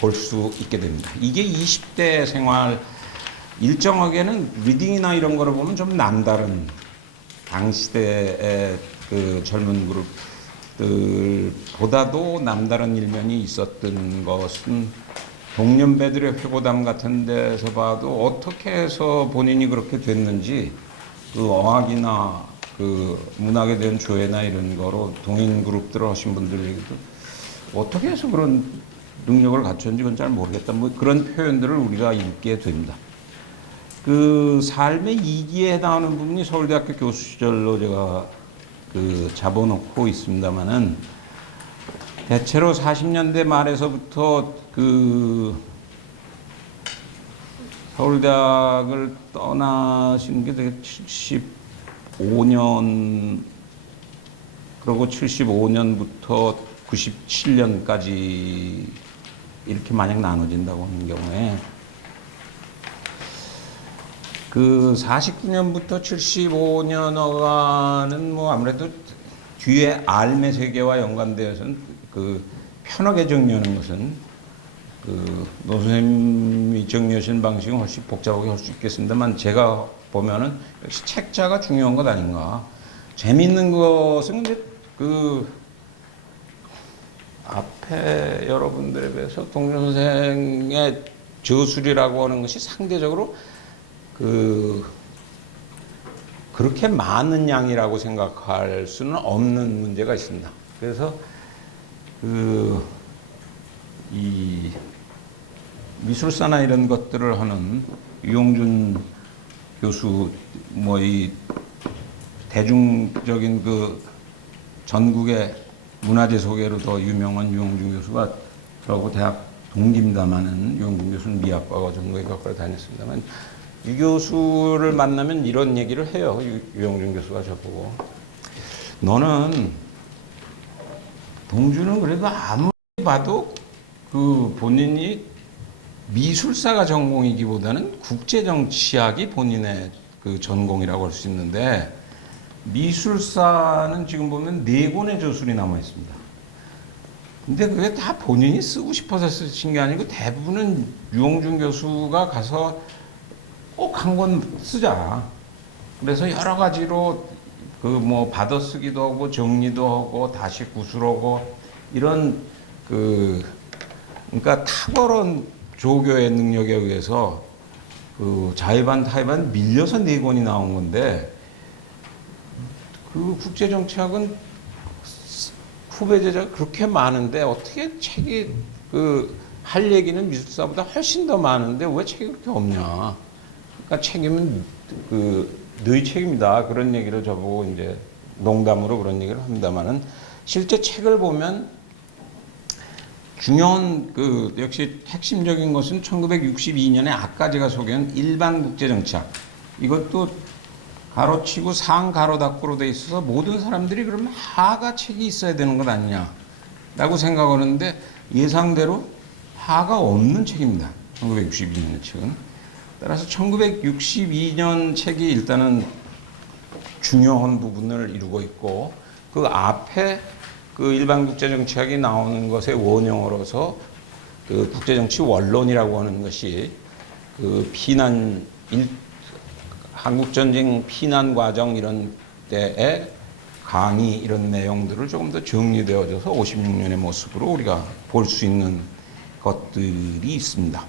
볼 수 있게 됩니다. 이게 20대 생활, 일정하게는 리딩이나 이런 거를 보면 좀 남다른 당시대의 그 젊은 그룹들보다도 남다른 일면이 있었던 것은 동년배들의 회고담 같은 데서 봐도 어떻게 해서 본인이 그렇게 됐는지 그 어학이나 그 문학에 대한 조예나 이런 거로 동인 그룹들을 하신 분들에게도 어떻게 해서 그런 능력을 갖췄는지 그건 잘 모르겠다. 뭐 그런 표현들을 우리가 읽게 됩니다. 그 삶의 이기에 해당하는 부분이 서울대학교 교수 시절로 제가 그 잡아놓고 있습니다만은 대체로 40년대 말에서부터 그 서울대학을 떠나신 게 되게 75년, 그리고 75년부터 97년까지 이렇게 만약 나눠진다고 하는 경우에 그 49년부터 75년어가는 뭐 아무래도 뒤에 알매 세계와 연관되어서는 그 편하게 정리하는 것은 그 노 선생님이 정리하신 방식은 훨씬 복잡하게 할 수 있겠습니다만, 제가 보면은 역시 책자가 중요한 것 아닌가. 재미있는 것은 이제 그 앞에 여러분들에 비해서 동주 선생의 저술이라고 하는 것이 상대적으로 그렇게 많은 양이라고 생각할 수는 없는 문제가 있습니다. 그래서 이 미술사나 이런 것들을 하는 유영준 교수, 뭐 이 대중적인 그 전국의 문화재 소개로 더 유명한 유영준 교수가 저하고 대학 동기입니다만은, 유영준 교수는 미학과고 전국의학과를 다녔습니다만, 이 교수를 만나면 이런 얘기를 해요. 유영준 교수가 저보고, 너는 동주는 그래도 아무리 봐도 그 본인이 미술사가 전공이기보다는 국제정치학이 본인의 그 전공이라고 할 수 있는데, 미술사는 지금 보면 4권의 저술이 남아 있습니다. 근데 그게 다 본인이 쓰고 싶어서 쓰신 게 아니고 대부분은 유영준 교수가 가서 꼭 한 권 쓰자. 그래서 여러 가지로 그 뭐 받아쓰기도 하고 정리도 하고 다시 구술하고 이런 그러니까 탁월한 조교의 능력에 의해서 그 자의반 타의반 밀려서 4권이 나온 건데, 그 국제정치학은 후배 제자가 그렇게 많은데 어떻게 책이 할 얘기는 미술사보다 훨씬 더 많은데 왜 책이 그렇게 없냐. 그러니까 책임은 너희 책임이다. 그런 얘기를 저보고 이제 농담으로 그런 얘기를 합니다만은, 실제 책을 보면 중요한 역시 핵심적인 것은 1962년에 아까 제가 소개한 일반 국제정치학, 이것도 가로치고 상 가로 닫고로 돼 있어서 모든 사람들이 그러면 하가 책이 있어야 되는 것 아니냐라고 생각하는데, 예상대로 하가 없는 책입니다. 1962년의 책은. 따라서 1962년 책이 일단은 중요한 부분을 이루고 있고, 그 앞에 그 일반 국제정치학이 나오는 것의 원형으로서 그 국제정치 원론이라고 하는 것이 그 한국전쟁 피난 과정 이런 때의 강의 이런 내용들을 조금 더 정리되어져서 56년의 모습으로 우리가 볼 수 있는 것들이 있습니다.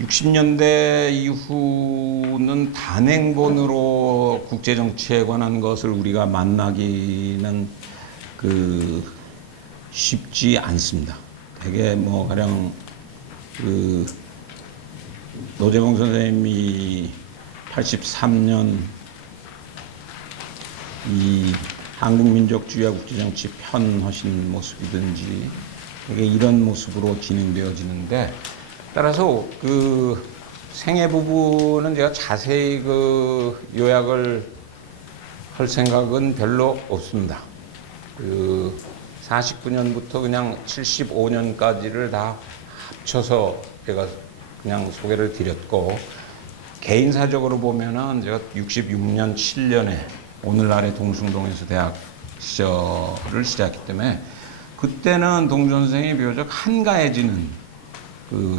60년대 이후는 단행본으로 국제정치에 관한 것을 우리가 만나기는 쉽지 않습니다. 되게 뭐 가령 노재봉 선생님이 83년 이 한국민족주의와 국제정치 편하신 모습이든지 되게 이런 모습으로 진행되어지는데, 따라서 생애 부분은 제가 자세히 요약을 할 생각은 별로 없습니다. 49년부터 그냥 75년까지를 다 합쳐서 제가 그냥 소개를 드렸고, 개인사적으로 보면은 제가 66년 7년에 오늘날의 동숭동에서 대학 시절을 시작했기 때문에 그때는 동준 선생이 비교적 한가해지는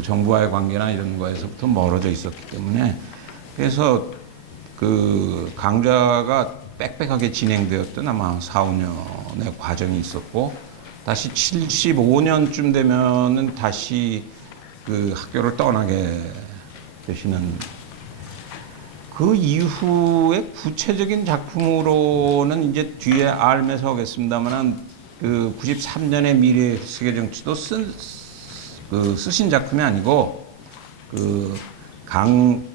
정부와의 관계나 이런 거에서부터 멀어져 있었기 때문에, 그래서 강좌가 빽빽하게 진행되었던 아마 4, 5년의 과정이 있었고, 다시 75년쯤 되면은 다시 학교를 떠나게 되시는, 그 이후에 구체적인 작품으로는 이제 뒤에 알면서 하겠습니다만은 93년의 미래 세계 정치도 쓰신 작품이 아니고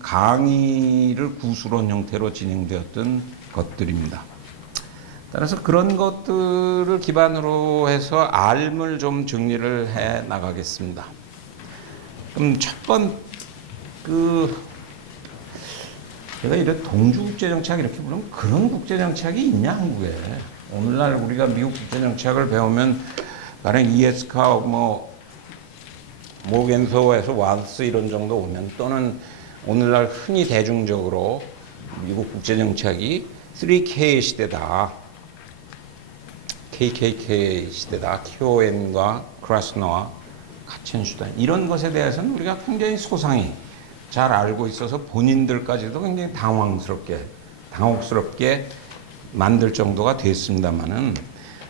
강의를 구술원 형태로 진행되었던 것들입니다. 따라서 그런 것들을 기반으로 해서 알을 좀 정리를 해 나가겠습니다. 그럼 첫 번 제가 이런 동주국제정치학 이렇게 부르면 그런 국제정치학이 있냐 한국에. 오늘날 우리가 미국 국제정치학을 배우면 가령 이에스카 모겐소에서 와스 이런 정도 오면, 또는 오늘날 흔히 대중적으로 미국 국제정치학이 3K 시대다, KKK 시대다, KON과 크라스너와 카첸슈타인 이런 것에 대해서는 우리가 굉장히 소상히 잘 알고 있어서 본인들까지도 굉장히 당혹스럽게 만들 정도가 됐습니다만은,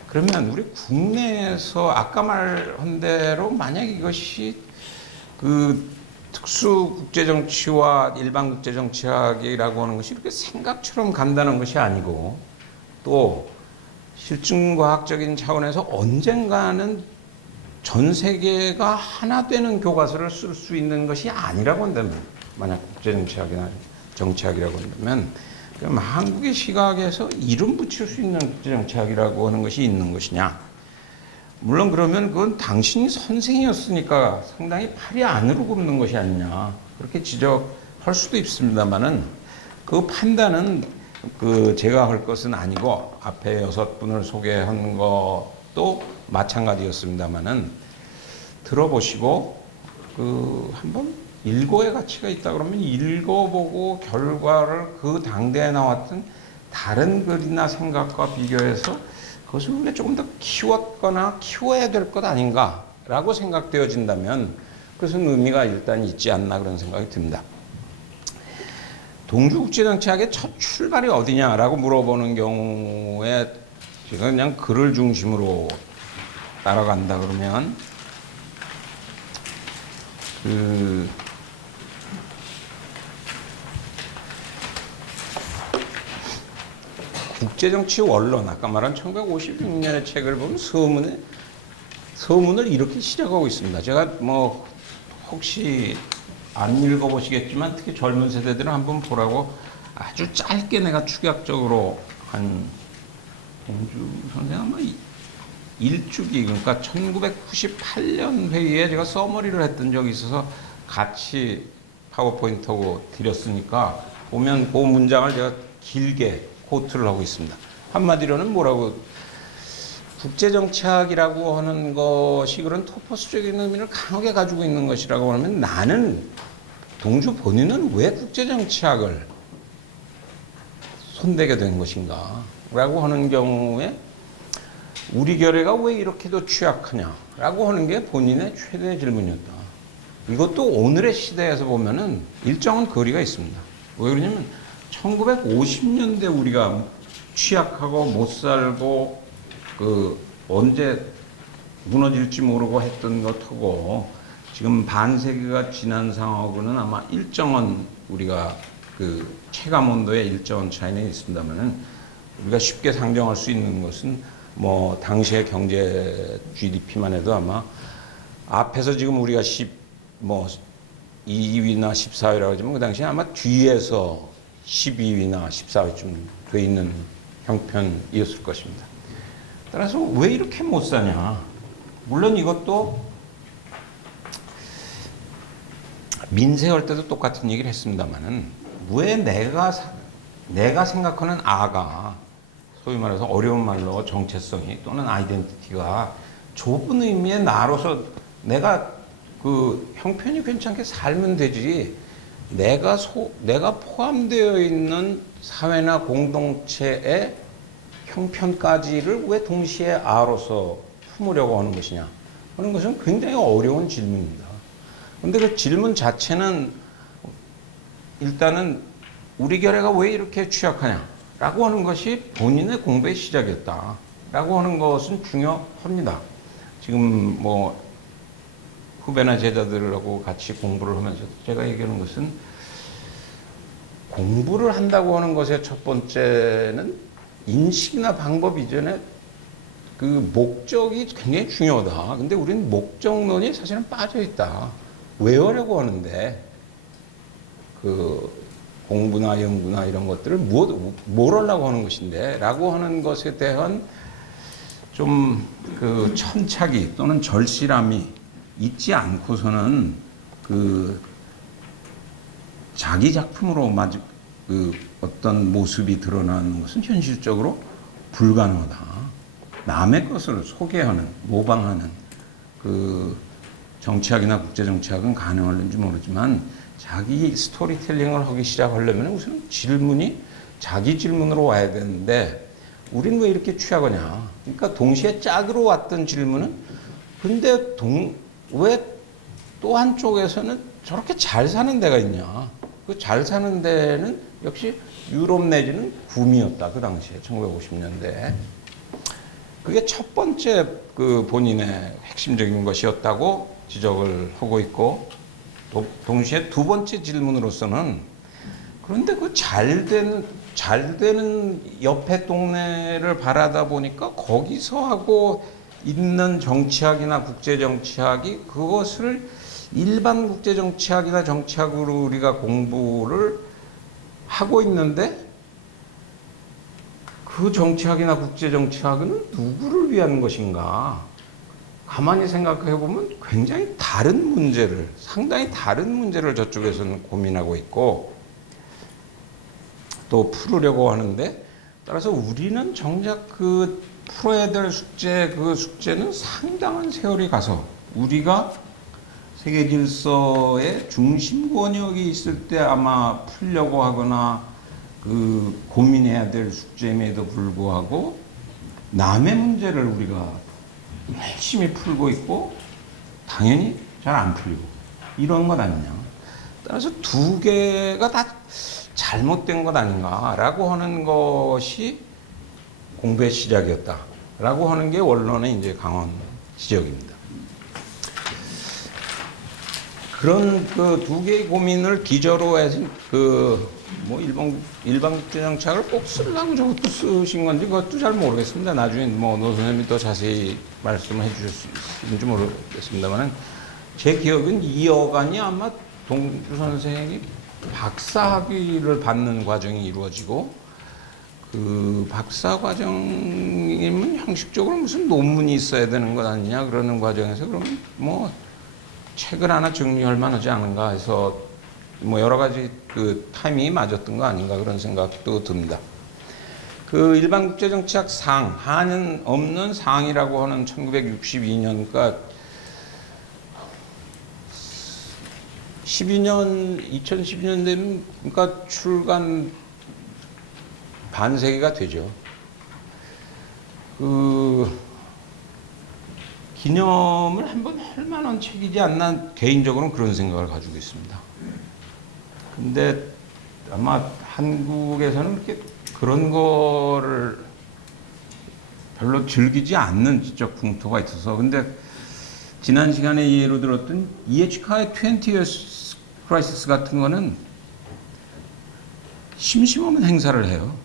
그러면 우리 국내에서 아까 말한 대로 만약 이것이 특수 국제정치와 일반 국제정치학이라고 하는 것이 이렇게 생각처럼 간다는 것이 아니고, 또 실증과학적인 차원에서 언젠가는 전 세계가 하나 되는 교과서를 쓸 수 있는 것이 아니라고 한다면, 만약 국제정치학이나 정치학이라고 한다면, 그럼 한국의 시각에서 이름 붙일 수 있는 국제정치학이라고 하는 것이 있는 것이냐? 물론 그러면 그건 당신이 선생이었으니까 상당히 팔이 안으로 굽는 것이 아니냐, 그렇게 지적할 수도 있습니다만은, 그 판단은 제가 할 것은 아니고 앞에 6분을 소개한 것도 마찬가지였습니다만은, 들어보시고 한번 일고의 가치가 있다 그러면 읽어보고 결과를 그 당대에 나왔던 다른 글이나 생각과 비교해서 그것을 우리가 조금 더 키웠거나 키워야 될 것 아닌가라고 생각되어진다면 그것은 의미가 일단 있지 않나, 그런 생각이 듭니다. 동주국제정치학의 첫 출발이 어디냐라고 물어보는 경우에 제가 그냥 글을 중심으로 따라간다 그러면 국제정치 원론, 아까 말한 1956년의 책을 보면 서문을 이렇게 시작하고 있습니다. 제가 혹시 안 읽어보시겠지만 특히 젊은 세대들은 한번 보라고 아주 짧게 내가 축약적으로 한 동주 선생 아마 일주기, 그러니까 1998년 회의에 제가 서머리를 했던 적이 있어서 같이 파워포인트하고 드렸으니까 보면 그 문장을 제가 길게 코트를 하고 있습니다. 한마디로는 뭐라고, 국제정치학이라고 하는 것이 그런 토퍼스적인 의미를 강하게 가지고 있는 것이라고 하면, 나는 동주 본인은 왜 국제정치학을 손대게 된 것인가 라고 하는 경우에 우리 결의가 왜 이렇게도 취약하냐라고 하는 게 본인의 최대 질문이었다. 이것도 오늘의 시대에서 보면은 일정한 거리가 있습니다. 왜 그러냐면 1950년대 우리가 취약하고 못 살고 언제 무너질지 모르고 했던 것하고 지금 반세기가 지난 상하고는 아마 일정한 우리가 그 체감 온도의 일정한 차이는 있습니다만은 우리가 쉽게 상정할 수 있는 것은 뭐 당시의 경제 GDP만 해도 아마 앞에서 지금 우리가 2위나 14위라고 하지만 그 당시에 아마 뒤에서 12위나 14위쯤 돼 있는 형편이었을 것입니다. 따라서 왜 이렇게 못 사냐? 물론 이것도 민세할 때도 똑같은 얘기를 했습니다만은 왜 내가 생각하는 아가 소위 말해서 어려운 말로 정체성이 또는 아이덴티티가 좁은 의미의 나로서 내가 그 형편이 괜찮게 살면 되지 내가 포함되어 있는 사회나 공동체의 형편까지를 왜 동시에 아로서 품으려고 하는 것이냐 하는 것은 굉장히 어려운 질문입니다. 그런데 그 질문 자체는 일단은 우리 결의가 왜 이렇게 취약하냐라고 하는 것이 본인의 공부의 시작이었다라고 하는 것은 중요합니다. 지금 뭐 후배나 제자들하고 같이 공부를 하면서 제가 얘기하는 것은 공부를 한다고 하는 것의 첫 번째는 인식이나 방법 이전에 그 목적이 굉장히 중요하다. 근데 우리는 목적론이 사실은 빠져 있다. 외우려고 하는데 그 공부나 연구나 이런 것들을 뭘 하려고 하는 것인데 라고 하는 것에 대한 좀 그 천착이 또는 절실함이 있지 않고서는 그 자기 작품으로 그 어떤 모습이 드러나는 것은 현실적으로 불가능하다. 남의 것을 소개하는, 모방하는 그 정치학이나 국제정치학은 가능할는지 모르지만 자기 스토리텔링을 하기 시작하려면 우선 질문이 자기 질문으로 와야 되는데 우리는 왜 이렇게 취하거냐. 그러니까 동시에 짝으로 왔던 질문은 근데 왜 또 한쪽에서는 저렇게 잘 사는 데가 있냐. 그 잘 사는 데는 역시 유럽 내지는 구미였다. 그 당시에 1950년대. 그게 첫 번째 그 본인의 핵심적인 것이었다고 지적을 하고 있고 또 동시에 두 번째 질문으로서는 그런데 그 잘 되는 옆에 동네를 바라다 보니까 거기서 하고 있는 정치학이나 국제정치학이 그것을 일반 국제정치학이나 정치학으로 우리가 공부를 하고 있는데 그 정치학이나 국제정치학은 누구를 위한 것인가? 가만히 생각해 보면 굉장히 상당히 다른 문제를 저쪽에서는 고민하고 있고 또 풀으려고 하는데 따라서 우리는 정작 그 풀어야 될 그 숙제는 상당한 세월이 가서 우리가 세계 질서의 중심 권역이 있을 때 아마 풀려고 하거나 그 고민해야 될 숙제임에도 불구하고 남의 문제를 우리가 열심히 풀고 있고 당연히 잘 안 풀리고 이런 것 아니냐. 따라서 두 개가 다 잘못된 것 아닌가라고 하는 것이 공부의 시작이었다라고 하는 게 원론의 이제 강원 지적입니다. 그런 그 두 개의 고민을 기저로 해서 뭐 일반 국제정치학을 꼭 쓰려고 저것도 쓰신 건지 그것도 잘 모르겠습니다. 나중에 뭐 노 선생님이 더 자세히 말씀해 주실 수 있는지 모르겠습니다만은 제 기억은 이 어간이 아마 동주 선생이 박사학위를 받는 과정이 이루어지고 그 박사 과정이면 형식적으로 무슨 논문이 있어야 되는 것 아니냐 그러는 과정에서 그러면 뭐 책을 하나 정리할 만하지 않은가 해서 뭐 여러 가지 그 타이밍이 맞았던 거 아닌가 그런 생각도 듭니다. 그 일반 국제정치학 상, 한은 없는 상이라고 하는 1962년, 그러니까 2012년 되면 그러니까 출간 반세기가 되죠. 그 기념을 한번 할 만한 책이지 않나 개인적으로는 그런 생각을 가지고 있습니다. 근데 아마 한국에서는 그렇게 그런 거를 별로 즐기지 않는 지적 풍토가 있어서 근데 지난 시간에 예로 들었던 EH카의 20 years crisis 같은 거는 심심하면 행사를 해요.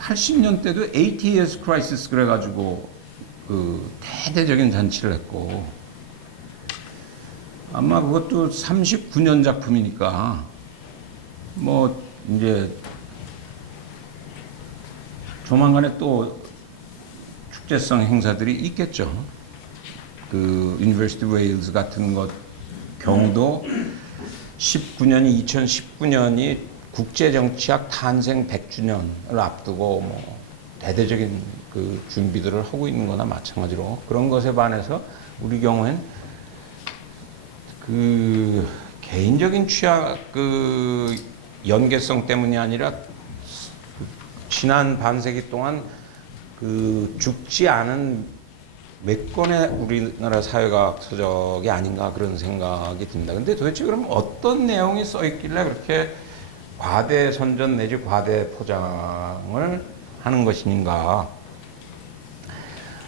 80년대도 80 years crisis 그래가지고 그 대대적인 잔치를 했고, 아마 그것도 39년 작품이니까 뭐 이제 조만간에 또 축제성 행사들이 있겠죠. 그 유니버시티 웨일즈 같은 것 경우도 2019년이 국제정치학 탄생 100주년을 앞두고 뭐 대대적인 그 준비들을 하고 있는 거나 마찬가지로, 그런 것에 반해서 우리 경우엔 그 개인적인 취향 그 연계성 때문이 아니라 지난 반세기 동안 그 죽지 않은 몇 권의 우리나라 사회과학 서적이 아닌가 그런 생각이 듭니다. 근데 도대체 그럼 어떤 내용이 써 있길래 그렇게 과대 선전 내지 과대 포장을 하는 것인가?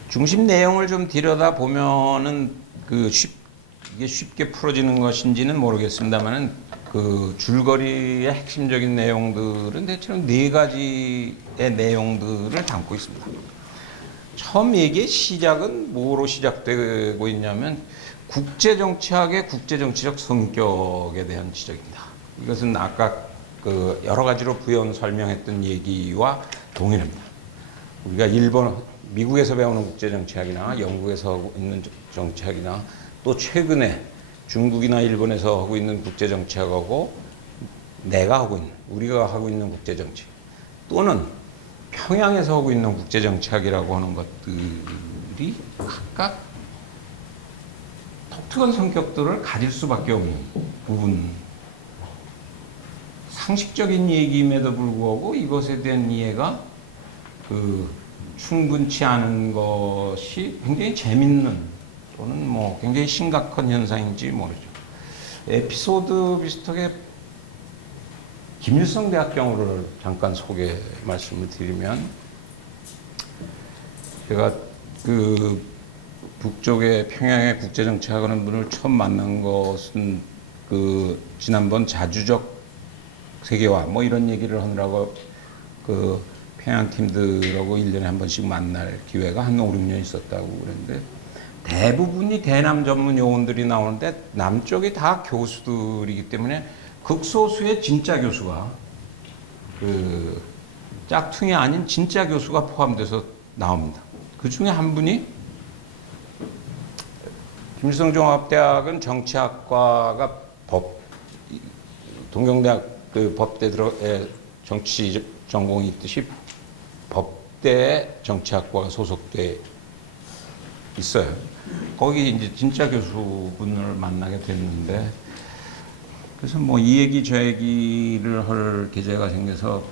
중심 내용을 좀 들여다 보면은 이게 쉽게 풀어지는 것인지는 모르겠습니다만은 그 줄거리의 핵심적인 내용들은 대체로 4가지의 내용들을 담고 있습니다. 처음 얘기의 시작은 뭐로 시작되고 있냐면 국제정치학의 국제정치적 성격에 대한 지적입니다. 이것은 아까 그 여러 가지로 부연 설명했던 얘기와 동일합니다. 우리가 미국에서 배우는 국제정치학이나 영국에서 하고 있는 정치학이나 또 최근에 중국이나 일본에서 하고 있는 국제정치학하고 우리가 하고 있는 국제정치, 또는 평양에서 하고 있는 국제정치학이라고 하는 것들이 각각 독특한 성격들을 가질 수밖에 없는 부분, 상식적인 얘기임에도 불구하고 이것에 대한 이해가 충분치 않은 것이 굉장히 재밌는 또는 뭐 굉장히 심각한 현상인지 모르죠. 에피소드 비슷하게 김일성 대학 경우를 잠깐 말씀을 드리면, 제가 그 북쪽의 평양의 국제정치학하는 분을 처음 만난 것은 그 지난번 자주적 세계화 뭐 이런 얘기를 하느라고 그 평양 팀들하고 1년에 한 번씩 만날 기회가 한 5, 6년 있었다고 그랬는데, 대부분이 대남 전문 요원들이 나오는데 남쪽이 다 교수들이기 때문에 극소수의 진짜 교수가 그 짝퉁이 아닌 진짜 교수가 포함돼서 나옵니다. 그 중에 한 분이 김일성 종합대학은 정치학과가 동경대학 그 법대 정치 전공이 있듯이 법대에 정치학과가 소속돼 있어요. 거기 이제 진짜 교수분을 만나게 됐는데, 그래서 뭐 이 얘기 저 얘기를 할 계제가 생겨서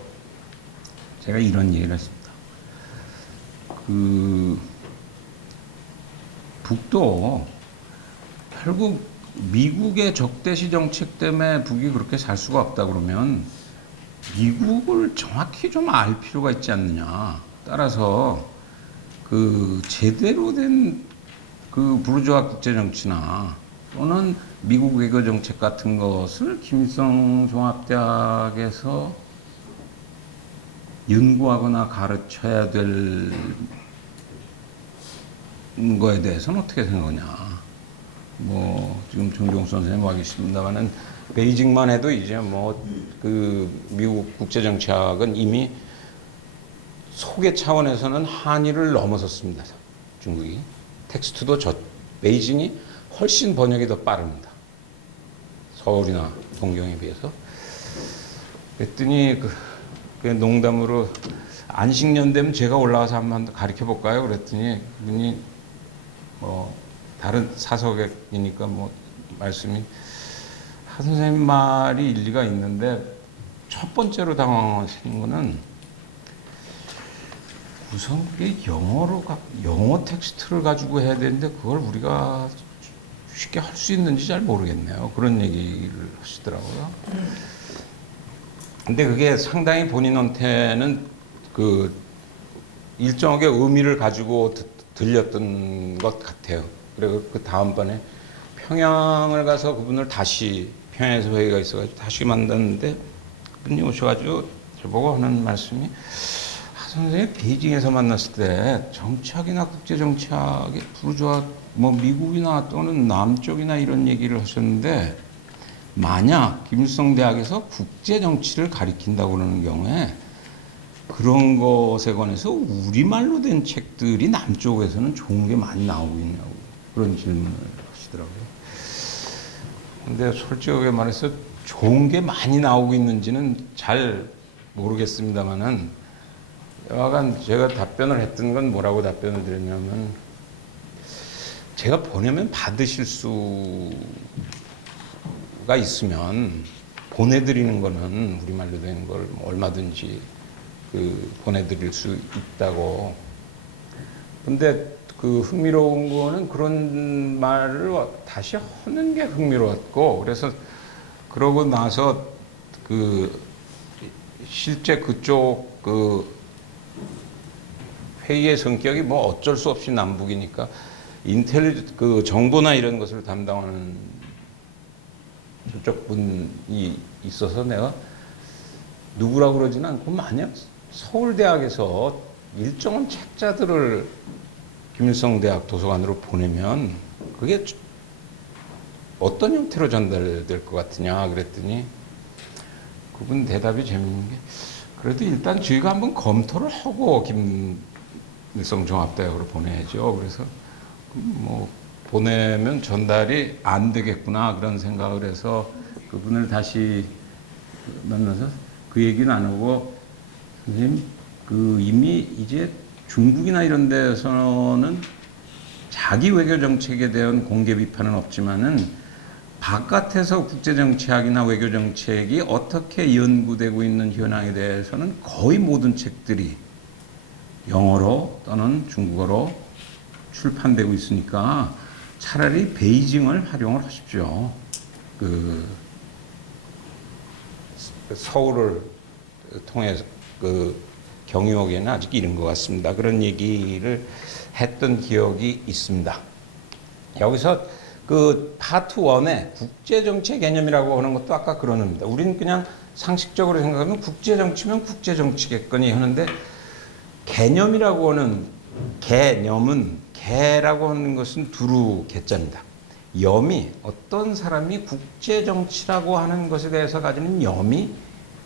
제가 이런 얘기를 했습니다. 그 북도 결국 미국의 적대시 정책 때문에 북이 그렇게 살 수가 없다 그러면 미국을 정확히 좀 알 필요가 있지 않느냐. 따라서 그 제대로 된 그 부르주아 국제 정치나 또는 미국 외교 정책 같은 것을 김일성 종합대학에서 연구하거나 가르쳐야 될 거에 대해서는 어떻게 생각하냐. 뭐 지금 정종 선생님 와 계십니다만은 베이징만 해도 이제 뭐 그 미국 국제 정치학은 이미 소개 차원에서는 한일을 넘어섰습니다. 중국이. 텍스트도 베이징이 훨씬 번역이 더 빠릅니다. 서울이나 동경에 비해서. 그랬더니 그 농담으로 안식년 되면 제가 올라가서 한번 가르쳐 볼까요? 그랬더니 그분이 뭐 다른 사석이니까 뭐 말씀이, 하 선생님 말이 일리가 있는데 첫 번째로 당황하시는 거는 우선 그게 영어 텍스트를 가지고 해야 되는데 그걸 우리가 쉽게 할 수 있는지 잘 모르겠네요. 그런 얘기를 하시더라고요. 근데 그게 상당히 본인한테는 그 일정하게 의미를 가지고 들렸던 것 같아요. 그리고 그 다음번에 평양을 가서 그분을 다시 평양에서 회의가 있어가지고 다시 만났는데 그분이 오셔가지고 저보고 하는 말씀이 선생님 베이징에서 만났을 때 정치학이나 국제정치학의 부르주아 뭐 미국이나 또는 남쪽이나 이런 얘기를 하셨는데 만약 김일성 대학에서 국제정치를 가리킨다고 그러는 경우에 그런 것에 관해서 우리말로 된 책들이 남쪽에서는 좋은 게 많이 나오고 있냐고 그런 질문을 하시더라고요. 근데 솔직하게 말해서 좋은 게 많이 나오고 있는지는 잘 모르겠습니다만은 여하간 제가 답변을 했던 건 뭐라고 답변을 드렸냐면 제가 보내면 받으실 수가 있으면 보내드리는 거는 우리말로 된 걸 얼마든지 보내드릴 수 있다고. 근데 그 흥미로운 거는 그런 말을 다시 하는 게 흥미로웠고 그래서 그러고 나서 실제 그쪽 회의의 성격이 뭐 어쩔 수 없이 남북이니까 정보나 이런 것을 담당하는 저쪽 분이 있어서 내가 누구라고 그러지는 않고 만약 서울대학에서 일정한 책자들을 김일성 대학 도서관으로 보내면 그게 어떤 형태로 전달될 것 같으냐 그랬더니 그분 대답이 재밌는 게 그래도 일단 저희가 한번 검토를 하고 김일성 종합대학으로 보내야죠. 그래서 뭐 보내면 전달이 안 되겠구나 그런 생각을 해서 그분을 다시 만나서 그 얘기는 안 하고 선생님 이미 이제 중국이나 이런 데서는 자기 외교 정책에 대한 공개 비판은 없지만은 바깥에서 국제정치학이나 외교정책이 어떻게 연구되고 있는 현황에 대해서는 거의 모든 책들이 영어로 또는 중국어로 출판되고 있으니까 차라리 베이징을 활용을 하십시오. 서울을 통해서 경유하기에는 아직 이른 것 같습니다. 그런 얘기를 했던 기억이 있습니다. 여기서 파트 1의 국제정치 개념이라고 하는 것도 아까 그런 겁니다. 우리는 그냥 상식적으로 생각하면 국제정치면 국제정치겠거니 하는데 개념이라고 하는 개라고 하는 것은 두루 개자입니다. 염이 어떤 사람이 국제정치라고 하는 것에 대해서 가지는 염이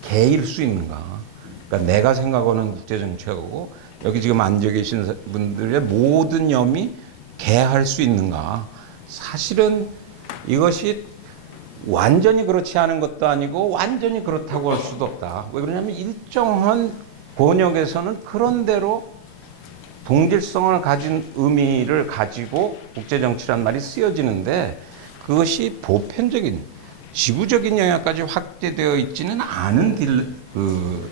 개일 수 있는가. 그러니까 내가 생각하는 국제정치하고 여기 지금 앉아 계신 분들의 모든 염이 개할 수 있는가. 사실은 이것이 완전히 그렇지 않은 것도 아니고 완전히 그렇다고 할 수도 없다. 왜 그러냐면 일정한 권역에서는 그런 대로 동질성을 가진 의미를 가지고 국제정치란 말이 쓰여지는데 그것이 보편적인 지구적인 영역까지 확대되어 있지는 않은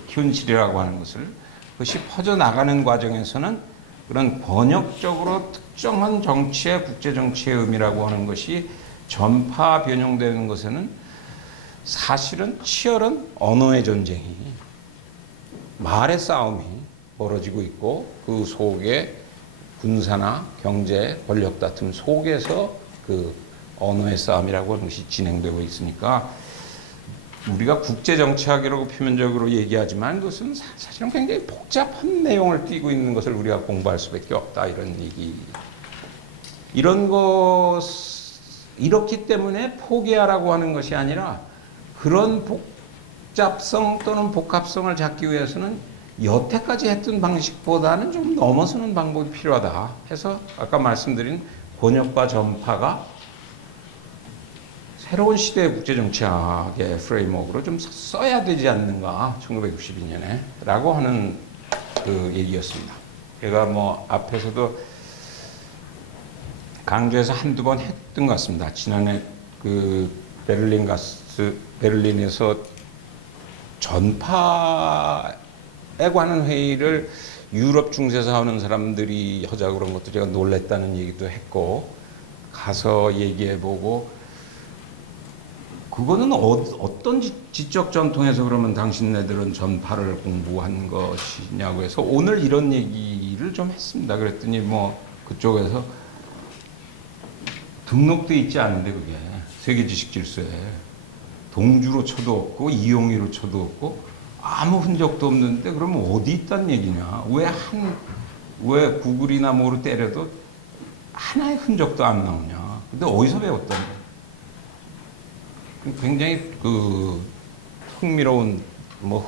현실이라고 하는 것을 그것이 퍼져나가는 과정에서는 그런 번역적으로 특정한 정치의 국제정치의 의미라고 하는 것이 전파 변형되는 것에는 사실은 치열한 언어의 전쟁이 말의 싸움이 벌어지고 있고 그 속에 군사나 경제, 권력 다툼 속에서 언어의 싸움이라고 하는 것이 진행되고 있으니까 우리가 국제정치학이라고 표면적으로 얘기하지만 그것은 사실은 굉장히 복잡한 내용을 띠고 있는 것을 우리가 공부할 수밖에 없다 이런 얘기. 이렇기 때문에 포기하라고 하는 것이 아니라 그런 복잡성 또는 복합성을 잡기 위해서는 여태까지 했던 방식보다는 좀 넘어서는 방법이 필요하다 해서 아까 말씀드린 권역과 전파가 새로운 시대의 국제정치학의 프레임워크로 좀 써야 되지 않는가 1992년에 라고 하는 얘기였습니다. 제가 뭐 앞에서도 강조해서 한두 번 했던 것 같습니다. 지난해 베를린에서 전파에 관한 회의를 유럽 중세에서 하는 사람들이 하자고 그런 것도 제가 놀랬다는 얘기도 했고 가서 얘기해보고 그거는 어떤 지적 전통에서 그러면 당신네들은 전파를 공부한 것이냐고 해서 오늘 이런 얘기를 좀 했습니다. 그랬더니 뭐 그쪽에서 등록돼 있지 않은데 그게 세계 지식 질서에 동주로 쳐도 없고 이용희로 쳐도 없고 아무 흔적도 없는데 그러면 어디 있단 얘기냐? 왜 구글이나 뭐로 때려도 하나의 흔적도 안 나오냐? 근데 어디서 배웠단 거야? 굉장히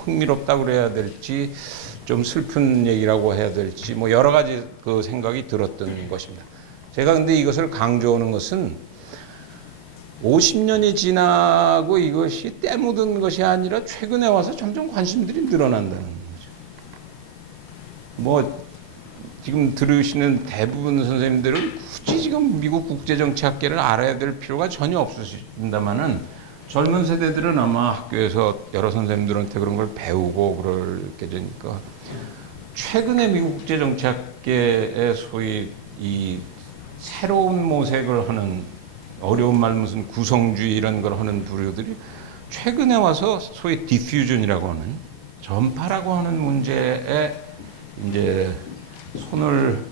흥미롭다고 그래야 될지 좀 슬픈 얘기라고 해야 될지 뭐 여러 가지 생각이 들었던 것입니다. 제가 근데 이것을 강조하는 것은 50년이 지나고 이것이 때 묻은 것이 아니라 최근에 와서 점점 관심들이 늘어난다는 거죠. 뭐 지금 들으시는 대부분 선생님들은 굳이 지금 미국 국제정치학계를 알아야 될 필요가 전혀 없으신다마는 젊은 세대들은 아마 학교에서 여러 선생님들한테 그런 걸 배우고 그렇게 되니까 최근에 미국 국제정치학계의 소위 이 새로운 모색을 하는 어려운 말 무슨 구성주의 이런 걸 하는 부류들이 최근에 와서 소위 디퓨전이라고 하는 전파라고 하는 문제에 이제 손을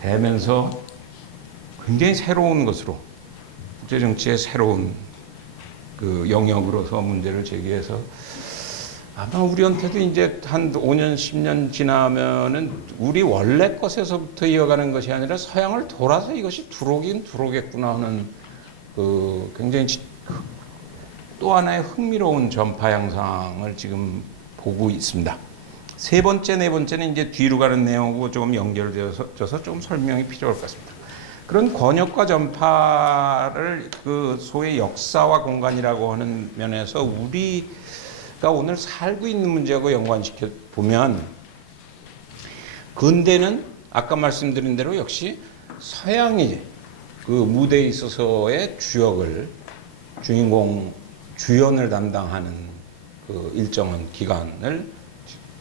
대면서 굉장히 새로운 것으로 국제정치의 새로운 영역으로서 문제를 제기해서 아마 우리한테도 이제 한 5년, 10년 지나면은 우리 원래 것에서부터 이어가는 것이 아니라 서양을 돌아서 이것이 들어오긴 들어오겠구나 하는 굉장히 또 하나의 흥미로운 전파 양상을 지금 보고 있습니다. 세 번째, 네 번째는 이제 뒤로 가는 내용하고 조금 연결되어서 좀 설명이 필요할 것 같습니다. 그런 권역과 전파를 소위 역사와 공간이라고 하는 면에서 우리가 오늘 살고 있는 문제하고 연관시켜 보면 근대는 아까 말씀드린 대로 역시 서양이 무대에 있어서의 주연을 담당하는 일정한 기간을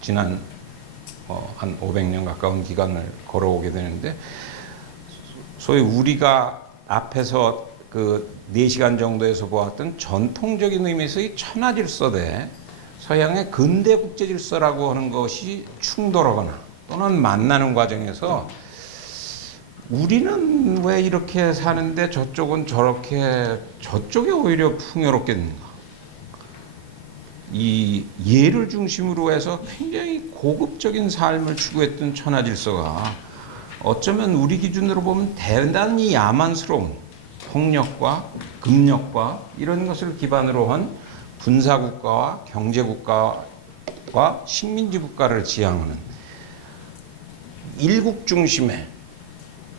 지난 한 500년 가까운 기간을 걸어오게 되는데 소위 우리가 앞에서 4시간 정도에서 보았던 전통적인 의미에서 이 천하질서대 서양의 근대 국제질서라고 하는 것이 충돌하거나 또는 만나는 과정에서 우리는 왜 이렇게 사는데 저쪽은 저쪽이 오히려 풍요롭겠는가? 이 예를 중심으로 해서 굉장히 고급적인 삶을 추구했던 천하질서가 어쩌면 우리 기준으로 보면 대단히 야만스러운 폭력과 금력과 이런 것을 기반으로 한 군사국가와 경제국가와 식민지 국가를 지향하는 일국 중심의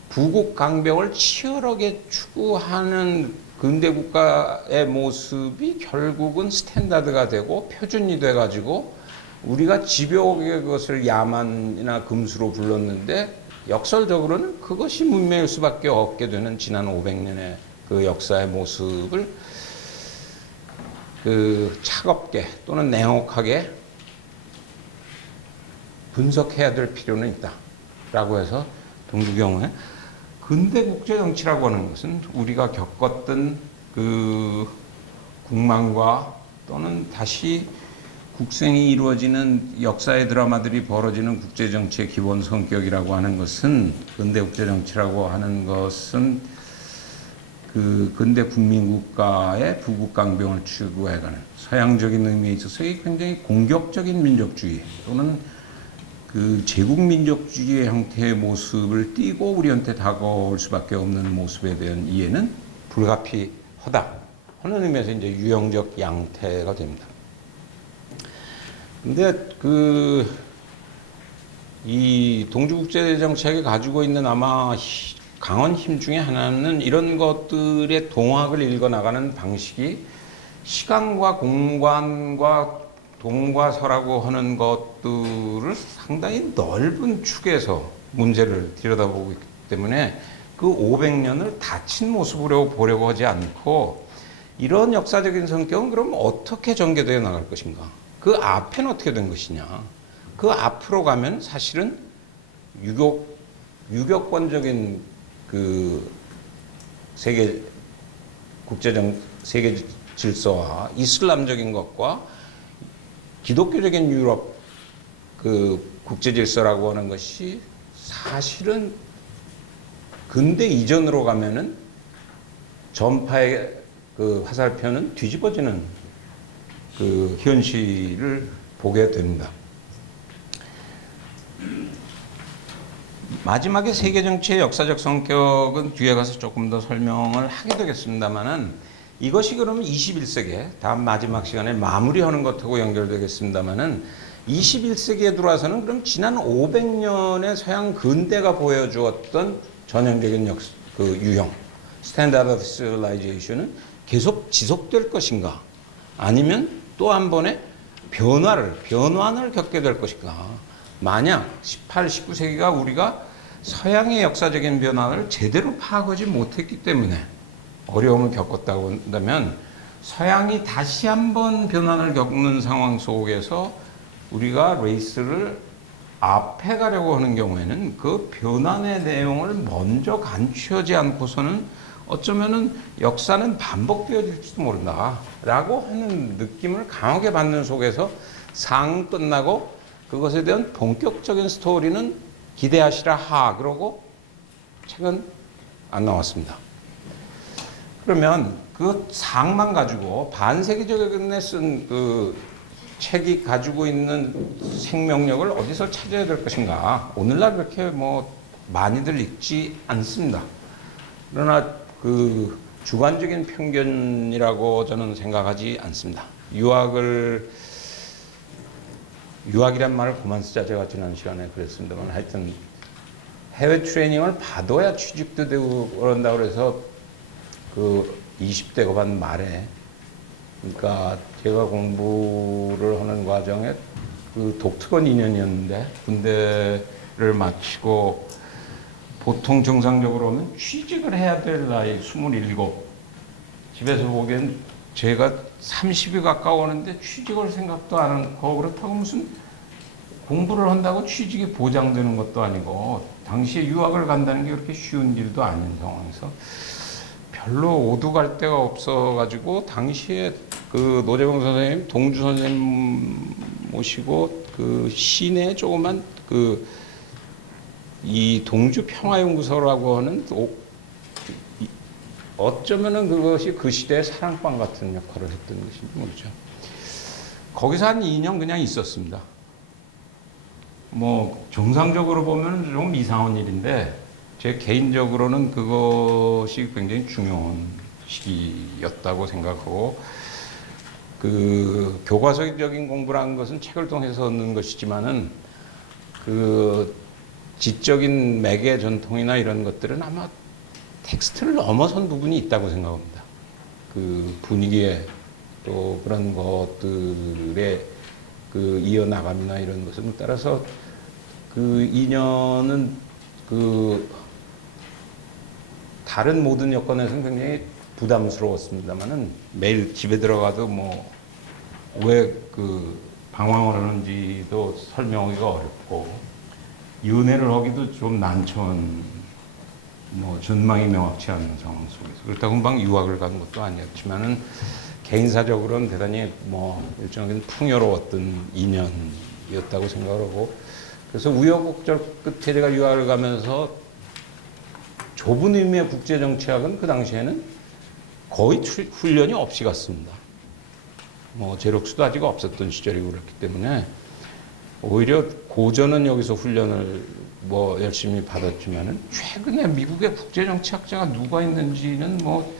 부국 강병을 치열하게 추구하는 근대 국가의 모습이 결국은 스탠다드가 되고 표준이 돼가지고 우리가 집요하게 그것을 야만이나 금수로 불렀는데 역설적으로는 그것이 문명일 수밖에 없게 되는 지난 500년의 역사의 모습을 차갑게 또는 냉혹하게 분석해야 될 필요는 있다라고 해서 동주경우에 근대 국제정치라고 하는 것은 우리가 겪었던 국망과 또는 다시 국생이 이루어지는 역사의 드라마들이 벌어지는 국제정치의 기본 성격이라고 하는 것은 근대 국제정치라고 하는 것은 근대 국민국가의 부국강병을 추구해가는 서양적인 의미에 있어서의 굉장히 공격적인 민족주의 또는 제국민족주의의 형태의 모습을 띠고 우리한테 다가올 수밖에 없는 모습에 대한 이해는 불가피하다 하는 의미에서 이제 유형적 양태가 됩니다. 근데 이 동주국제정치학이 가지고 있는 아마 강한 힘 중에 하나는 이런 것들의 동학을 읽어나가는 방식이 시간과 공간과 동과서라고 하는 것들을 상당히 넓은 축에서 문제를 들여다보고 있기 때문에 500년을 닫힌 모습으로 보려고 하지 않고 이런 역사적인 성격은 그럼 어떻게 전개되어 나갈 것인가? 그 앞에는 어떻게 된 것이냐? 그 앞으로 가면 사실은 유교권적인 세계 질서와 이슬람적인 것과 기독교적인 유럽 국제 질서라고 하는 것이 사실은 근대 이전으로 가면은 전파의 그 화살표는 뒤집어지는 그 현실을 보게 됩니다. 마지막에 세계 정치의 역사적 성격은 뒤에 가서 조금 더 설명을 하게 되겠습니다만은 이것이 그러면 21세기에 다음 마지막 시간에 마무리하는 것하고 연결되겠습니다만은 21세기에 들어와서는 그럼 지난 500년의 서양 근대가 보여주었던 전형적인 그 유형 스탠다드 오브 시빌라이제이션은 계속 지속될 것인가 아니면 또 한 번의 변환을 겪게 될 것인가. 만약 18, 19세기가 우리가 서양의 역사적인 변화를 제대로 파악하지 못했기 때문에 어려움을 겪었다고 한다면 서양이 다시 한번 변환을 겪는 상황 속에서 우리가 레이스를 앞에 가려고 하는 경우에는 그 변환의 내용을 먼저 간추하지 않고서는 어쩌면은 역사는 반복되어질지도 모른다라고 하는 느낌을 강하게 받는 속에서 상 끝나고 그것에 대한 본격적인 스토리는 기대하시라 하 그러고 책은 안 나왔습니다. 그러면 그 상만 가지고 반세기적에 쓴 그 책이 가지고 있는 생명력을 어디서 찾아야 될 것인가? 오늘날 그렇게 뭐 많이들 읽지 않습니다. 그러나 그 주관적인 편견이라고 저는 생각하지 않습니다. 유학이란 말을 그만 쓰자 제가 지난 시간에 그랬습니다만 하여튼 해외 트레이닝을 받아야 취직도 되고 그런다 그래서 그 20대 고반 말에 그러니까 제가 공부를 하는 과정에 그 독특한 인연이었는데 군대를 마치고 보통 정상적으로는 취직을 해야 될 나이 27 집에서 보기엔 제가 30이 가까워오는데 취직을 생각도 안 하고 그렇다고 무슨 공부를 한다고 취직이 보장되는 것도 아니고 당시에 유학을 간다는 게 그렇게 쉬운 일도 아닌 상황에서 별로 오두 갈 데가 없어가지고 당시에 그 노재봉 선생님, 동주 선생님 모시고 그 시내 조그만 그 이 동주 평화연구소라고 하는 어쩌면은 그것이 그 시대의 사랑방 같은 역할을 했던 것인지 모르죠. 거기서 한 2년 그냥 있었습니다. 뭐 정상적으로 보면 좀 이상한 일인데 제 개인적으로는 그것이 굉장히 중요한 시기였다고 생각하고 그 교과서적인 공부라는 것은 책을 통해서 얻는 것이지만은 그 지적인 매개 전통이나 이런 것들은 아마 텍스트를 넘어선 부분이 있다고 생각합니다. 그 분위기에 또 그런 것들의 그 이어나감이나 이런 것을 따라서 그 2년은 그 다른 모든 여건에서는 굉장히 부담스러웠습니다만은 매일 집에 들어가도 뭐 왜 그 방황을 하는지도 설명하기가 어렵고 연애를 하기도 좀 난처한 뭐 전망이 명확치 않은 상황 속에서 그렇다고 금방 유학을 간 것도 아니었지만은 개인사적으로는 대단히 뭐 일정하게 풍요로웠던 2년이었다고 생각을 하고 그래서 우여곡절 끝에 제가 유학을 가면서 좁은 의미의 국제정치학은 그 당시에는 거의 훈련이 없이 갔습니다. 뭐 제록수도 아직 없었던 시절이고 그렇기 때문에 오히려 고전은 여기서 훈련을 뭐 열심히 받았지만은 최근에 미국의 국제정치학자가 누가 있는지는 뭐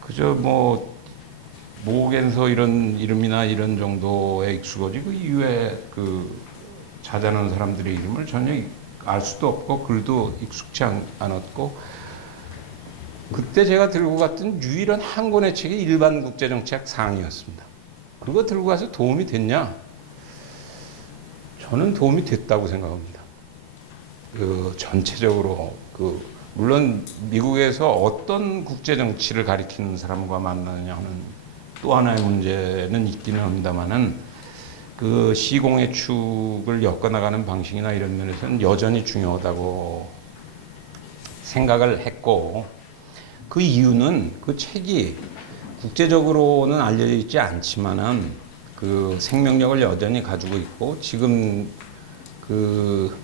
그저 뭐 모겐서 이런 이름이나 이런 정도에 익숙하지고 이외에 그 자잘한 사람들의 이름을 전혀 알 수도 없고 글도 익숙치 않았고 그때 제가 들고 갔던 유일한 한 권의 책이 일반 국제정치학 상이었습니다. 그거 들고 가서 도움이 됐냐? 저는 도움이 됐다고 생각합니다. 그 전체적으로 그 물론 미국에서 어떤 국제 정치를 가리키는 사람과 만나느냐 하는 또 하나의 문제는 있기는 합니다만은 그 시공의 축을 엮어나가는 방식이나 이런 면에서는 여전히 중요하다고 생각을 했고 그 이유는 그 책이 국제적으로는 알려져 있지 않지만은 그 생명력을 여전히 가지고 있고 지금 그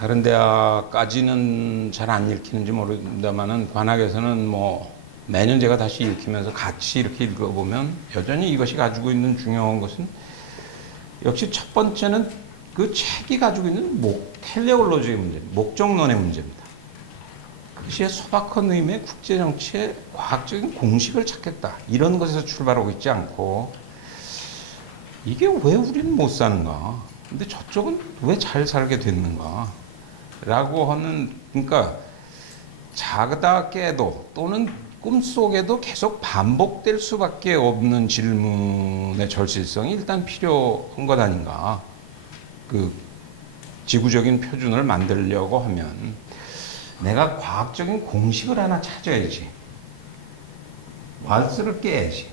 다른 대학까지는 잘 안 읽히는지 모릅니다만은 관악에서는 뭐 매년 제가 다시 읽히면서 같이 이렇게 읽어보면 여전히 이것이 가지고 있는 중요한 것은 역시 첫 번째는 그 책이 가지고 있는 텔레올로지의 문제, 목적론의 문제입니다. 그것이 소박한 의미의 국제정치의 과학적인 공식을 찾겠다. 이런 것에서 출발하고 있지 않고 이게 왜 우리는 못 사는가? 근데 저쪽은 왜 잘 살게 됐는가? 라고 하는, 그러니까 자다 깨도 또는 꿈속에도 계속 반복될 수밖에 없는 질문의 절실성이 일단 필요한 것 아닌가. 그 지구적인 표준을 만들려고 하면 내가 과학적인 공식을 하나 찾아야지. 왈스를 깨야지.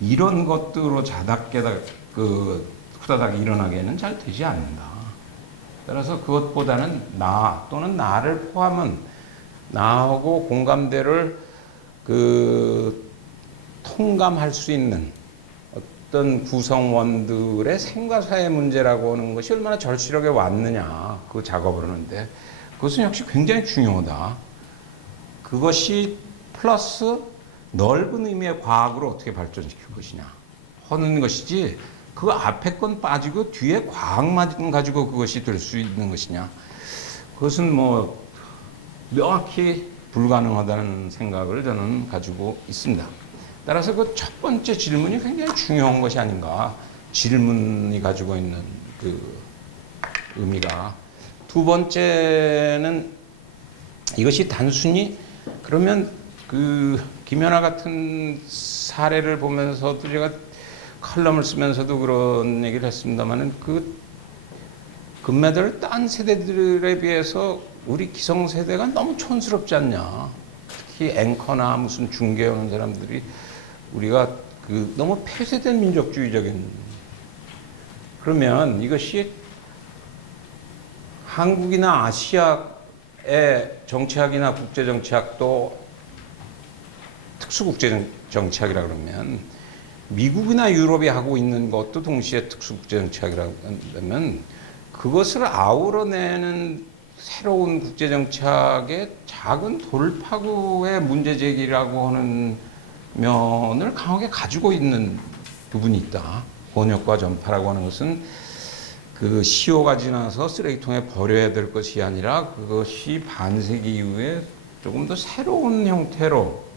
이런 것들로 자다 깨다 후다닥 일어나게는 잘 되지 않는다. 따라서 그것보다는 나 또는 나를 포함한 나하고 공감대를 통감할 수 있는 어떤 구성원들의 생과사의 문제라고 하는 것이 얼마나 절실하게 왔느냐, 그 작업을 하는데 그것은 역시 굉장히 중요하다. 그것이 플러스 넓은 의미의 과학으로 어떻게 발전시킬 것이냐 하는 것이지, 그 앞에 건 빠지고 뒤에 과학만 가지고 그것이 될 수 있는 것이냐, 그것은 뭐 명확히 불가능하다는 생각을 저는 가지고 있습니다. 따라서 그 첫 번째 질문이 굉장히 중요한 것이 아닌가, 질문이 가지고 있는 그 의미가. 두 번째는 이것이 단순히 그러면 그 김연아 같은 사례를 보면서도 제가 칼럼을 쓰면서도 그런 얘기를 했습니다만은 그 금메달을 딴 세대들에 비해서 우리 기성세대가 너무 촌스럽지 않냐. 특히 앵커나 무슨 중계하는 사람들이 우리가 그 너무 폐쇄된 민족주의적인, 그러면 이것이 한국이나 아시아의 정치학이나 국제정치학도 특수국제정치학이라 그러면 미국이나 유럽이 하고 있는 것도 동시에 특수국제정치학이라고 하면 그것을 아우러내는 새로운 국제정치학의 작은 돌파구의 문제제기라고 하는 면을 강하게 가지고 있는 부분이 있다. 번역과 전파라고 하는 것은 그 시효가 지나서 쓰레기통에 버려야 될 것이 아니라 그것이 반세기 이후에 조금 더 새로운 형태로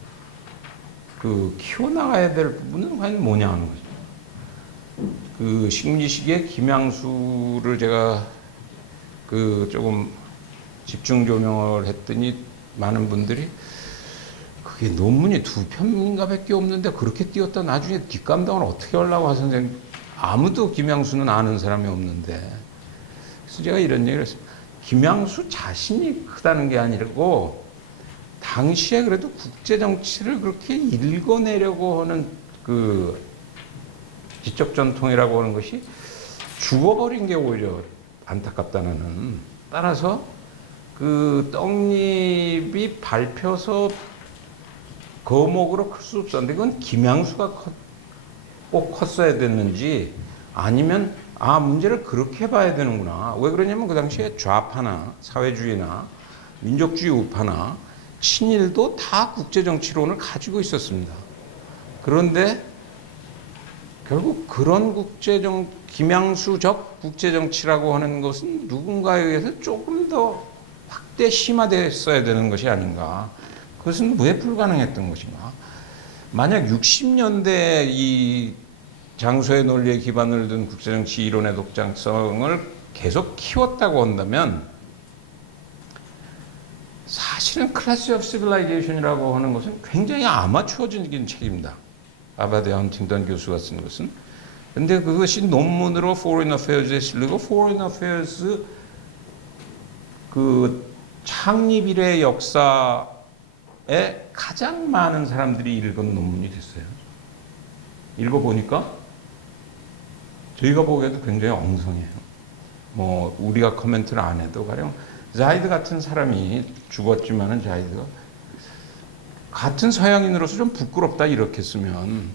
키워나가야 될 부분은 과연 뭐냐 하는 거죠. 그 식민지 시기에 김양수를 제가 조금 집중 조명을 했더니 많은 분들이 그게 논문이 2편인가 밖에 없는데 그렇게 띄웠다 나중에 뒷감당을 어떻게 하려고 하선생님, 아무도 김양수는 아는 사람이 없는데. 그래서 제가 이런 얘기를 했습니다. 김양수 자신이 크다는 게 아니고 당시에 그래도 국제정치를 그렇게 읽어내려고 하는 그 지적 전통이라고 하는 것이 죽어버린 게 오히려 안타깝다는. 따라서 그 떡잎이 밟혀서 거목으로 클 수 없었는데 그건 김양수가 꼭 컸어야 됐는지, 아니면 문제를 그렇게 봐야 되는구나. 왜 그러냐면 그 당시에 좌파나 사회주의나 민족주의 우파나 친일도 다 국제정치론을 가지고 있었습니다. 그런데 결국 그런 김양수적 국제정치라고 하는 것은 누군가에 의해서 조금 더 확대 심화됐어야 되는 것이 아닌가. 그것은 왜 불가능했던 것인가. 만약 60년대 이 장소의 논리에 기반을 둔 국제정치 이론의 독창성을 계속 키웠다고 한다면 사실은 클래스 오브 시빌라이제이션이라고 하는 것은 굉장히 아마추어적인 책입니다. 아바데 헌팅턴 교수가 쓴 것은. 근데 그것이 논문으로 Foreign Affairs에 실리고 Foreign Affairs 그 창립 이래 역사에 가장 많은 사람들이 읽은 논문이 됐어요. 읽어보니까 저희가 보기에도 굉장히 엉성해요. 뭐 우리가 코멘트를 안 해도 가령 자이드 같은 사람이 죽었지만은 자이드가 같은 서양인으로서 좀 부끄럽다 이렇게 쓰면,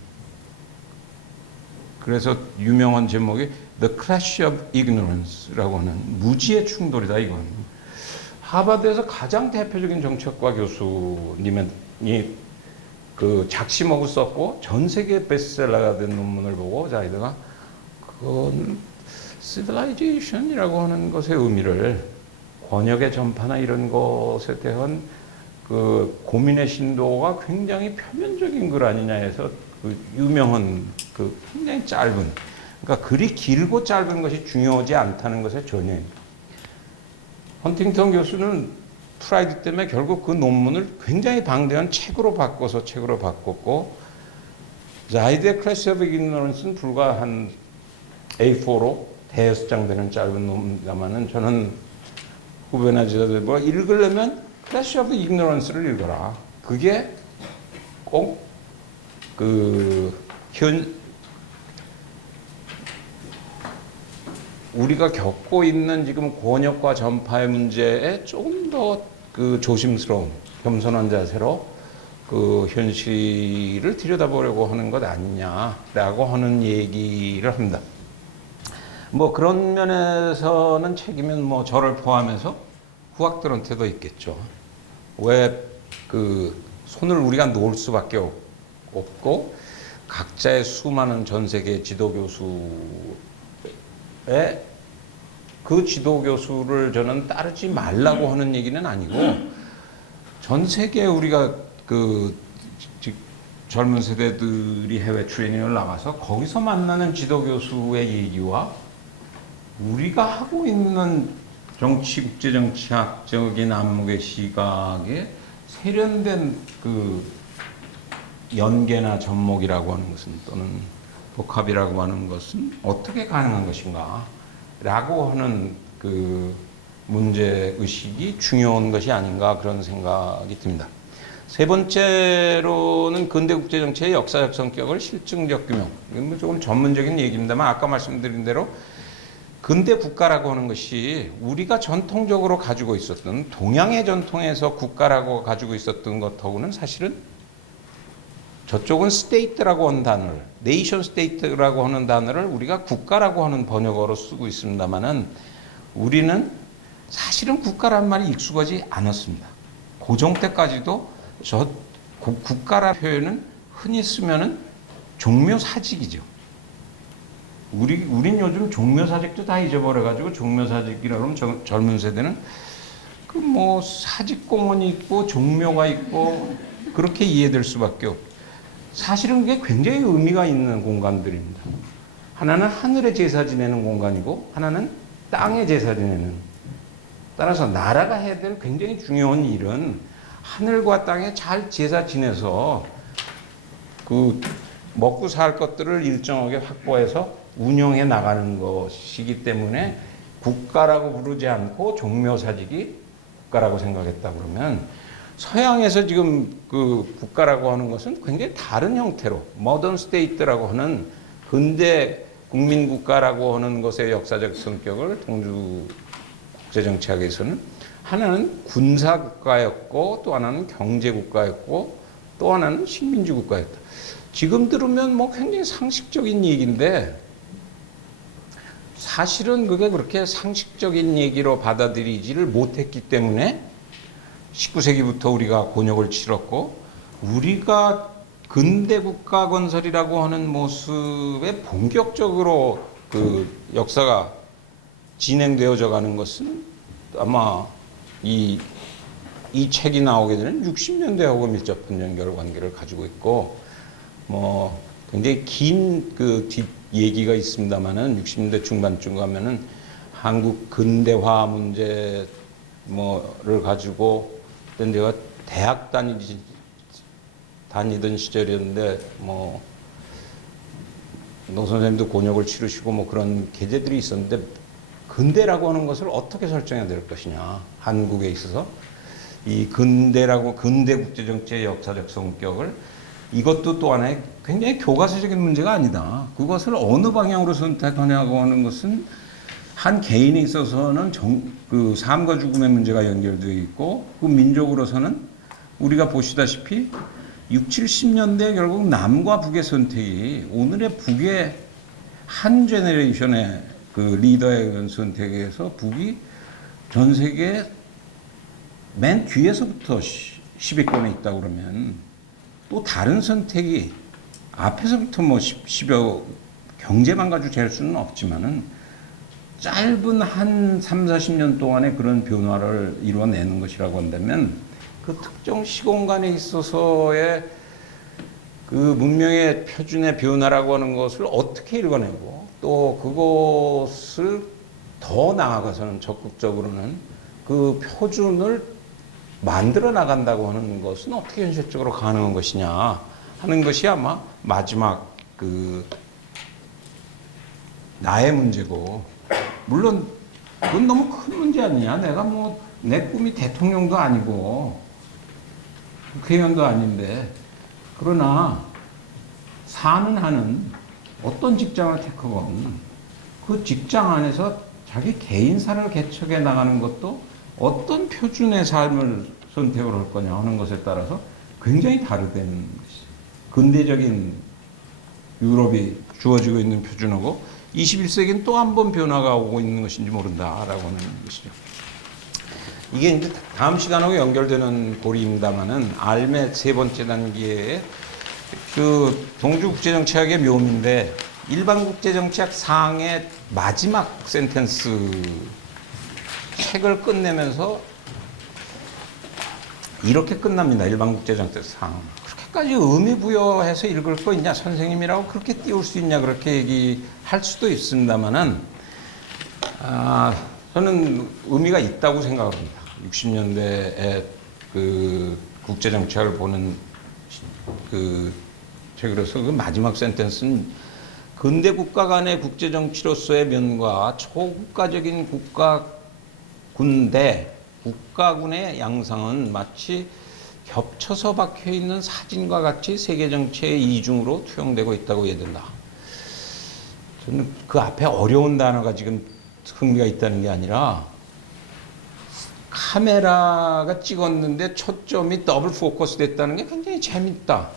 그래서 유명한 제목이 The Clash of Ignorance라고 하는 무지의 충돌이다 이건. 하버드에서 가장 대표적인 정책과 교수님이 그 작심하고 썼고 전 세계 베스트셀러가 된 논문을 보고 자기가 그건 civilization이라고 하는 것의 의미를 권역의 전파나 이런 것에 대한 그 고민의 신도가 굉장히 표면적인 글 아니냐 해서 그 유명한 그 굉장히 짧은, 그러니까 글이 길고 짧은 것이 중요하지 않다는 것의 전형입니다. 헌팅턴 교수는 프라이드 때문에 결국 그 논문을 굉장히 방대한 책으로 바꿨고 The Idea Class of Ignorance는 불과 한 A4로 대여섯 장 되는 짧은 논문입니다만은 저는 후배나 지도자들 뭐 읽으려면 Class of Ignorance를 읽어라. 그게 꼭 우리가 겪고 있는 지금 권역과 전파의 문제에 조금 더 그 조심스러운 겸손한 자세로 그 현실을 들여다보려고 하는 것 아니냐라고 하는 얘기를 합니다. 뭐 그런 면에서는 책임은 뭐 저를 포함해서 후학들한테도 있겠죠. 왜 그 손을 우리가 놓을 수밖에 없고 각자의 수많은 전 세계 지도 교수의 그 지도 교수를 저는 따르지 말라고 하는 얘기는 아니고 전 세계 우리가 그 젊은 세대들이 해외 트레이닝을 나가서 거기서 만나는 지도 교수의 얘기와 우리가 하고 있는 정치, 국제정치학적인 안목의 시각에 세련된 그 연계나 접목이라고 하는 것은 또는 복합이라고 하는 것은 어떻게 가능한 것인가 라고 하는 그 문제의식이 중요한 것이 아닌가 그런 생각이 듭니다. 세 번째로는 근대국제정치의 역사적 성격을 실증적 규명. 이건 조금 전문적인 얘기입니다만 아까 말씀드린 대로 근대 국가라고 하는 것이 우리가 전통적으로 가지고 있었던 동양의 전통에서 국가라고 가지고 있었던 것하고는 사실은 저쪽은 스테이트라고 하는 단어를, 네이션 스테이트라고 하는 단어를 우리가 국가라고 하는 번역어로 쓰고 있습니다만은 우리는 사실은 국가란 말이 익숙하지 않았습니다. 고종 때까지도 국가라는 표현은 흔히 쓰면은 종묘사직이죠. 우린 요즘 종묘사직도 다 잊어버려가지고 종묘사직이라고 하면 젊은 세대는 그 뭐 사직공원이 있고 종묘가 있고 그렇게 이해될 수밖에 없고 사실은 그게 굉장히 의미가 있는 공간들입니다. 하나는 하늘에 제사 지내는 공간이고 하나는 땅에 제사 지내는. 따라서 나라가 해야 될 굉장히 중요한 일은 하늘과 땅에 잘 제사 지내서 그 먹고 살 것들을 일정하게 확보해서 운영해 나가는 것이기 때문에 국가라고 부르지 않고 종묘사직이 국가라고 생각했다 그러면 서양에서 지금 그 국가라고 하는 것은 굉장히 다른 형태로 모던 스테이트라고 하는 근대 국민국가라고 하는 것의 역사적 성격을 동주 국제정치학에서는 하나는 군사국가였고 또 하나는 경제국가였고 또 하나는 식민지국가였다. 지금 들으면 뭐 굉장히 상식적인 얘기인데 사실은 그게 그렇게 상식적인 얘기로 받아들이지를 못했기 때문에 19세기부터 우리가 곤욕을 치렀고 우리가 근대 국가 건설이라고 하는 모습에 본격적으로 그 역사가 진행되어져 가는 것은 아마 이 책이 나오게 되는 60년대하고 밀접한 연결관계를 가지고 있고 뭐 굉장히 긴 그 뒷 얘기가 있습니다만은 60년대 중반쯤 가면은 한국 근대화 문제 뭐를 가지고 그때 제가 대학 다니던 시절이었는데 뭐 노 선생님도 곤욕을 치르시고 뭐 그런 계제들이 있었는데 근대라고 하는 것을 어떻게 설정해야 될 것이냐 한국에 있어서 이 근대 국제정치의 역사적 성격을 이것도 또 하나의 굉장히 교과서적인 문제가 아니다. 그것을 어느 방향으로 선택하냐고 하는 것은 한 개인에 있어서는 그 삶과 죽음의 문제가 연결되어 있고 그 민족으로서는 우리가 보시다시피 60, 70년대 결국 남과 북의 선택이 오늘의 북의 한 제너레이션의 그 리더의 선택에서 북이 전 세계에 맨 뒤에서부터 10위권에 있다 그러면 또 다른 선택이 앞에서부터 뭐 10여 경제만 가지고 잴 수는 없지만은 짧은 한 3, 40년 동안의 그런 변화를 이루어내는 것이라고 한다면 그 특정 시공간에 있어서의 그 문명의 표준의 변화라고 하는 것을 어떻게 읽어내고 또 그것을 더 나아가서는 적극적으로는 그 표준을 만들어 나간다고 하는 것은 어떻게 현실적으로 가능한 것이냐 하는 것이 아마 마지막 그 나의 문제고, 물론 그건 너무 큰 문제 아니냐. 내가 뭐 내 꿈이 대통령도 아니고 국회의원도 아닌데, 그러나 사는 한은 어떤 직장을 택하건 그 직장 안에서 자기 개인사를 개척해 나가는 것도 어떤 표준의 삶을 선택을 할 거냐 하는 것에 따라서 굉장히 다르다는 것이죠. 근대적인 유럽이 주어지고 있는 표준하고 21세기는 또 한 번 변화가 오고 있는 것인지 모른다라고 하는 것이죠. 이게 이제 다음 시간하고 연결되는 고리입니다만은 알의 세 번째 단계에 그 동주국제정치학의 묘미인데, 일반국제정치학 상의 마지막 센텐스 책을 끝내면서 이렇게 끝납니다. 일반국제정치학 상. 그렇게까지 의미 부여해서 읽을 거 있냐? 선생님이라고 그렇게 띄울 수 있냐? 그렇게 얘기할 수도 있습니다만은, 저는 의미가 있다고 생각합니다. 60년대에 그 국제정치학을 보는 그 책으로서 그 마지막 센텐스는 근대 국가 간의 국제정치로서의 면과 초국가적인 국가군대, 국가군의 양상은 마치 겹쳐서 박혀있는 사진과 같이 세계정치의 이중으로 투영되고 있다고 이해된다. 저는 그 앞에 어려운 단어가 지금 흥미가 있다는 게 아니라, 카메라가 찍었는데 초점이 더블 포커스 됐다는 게 굉장히 재밌다.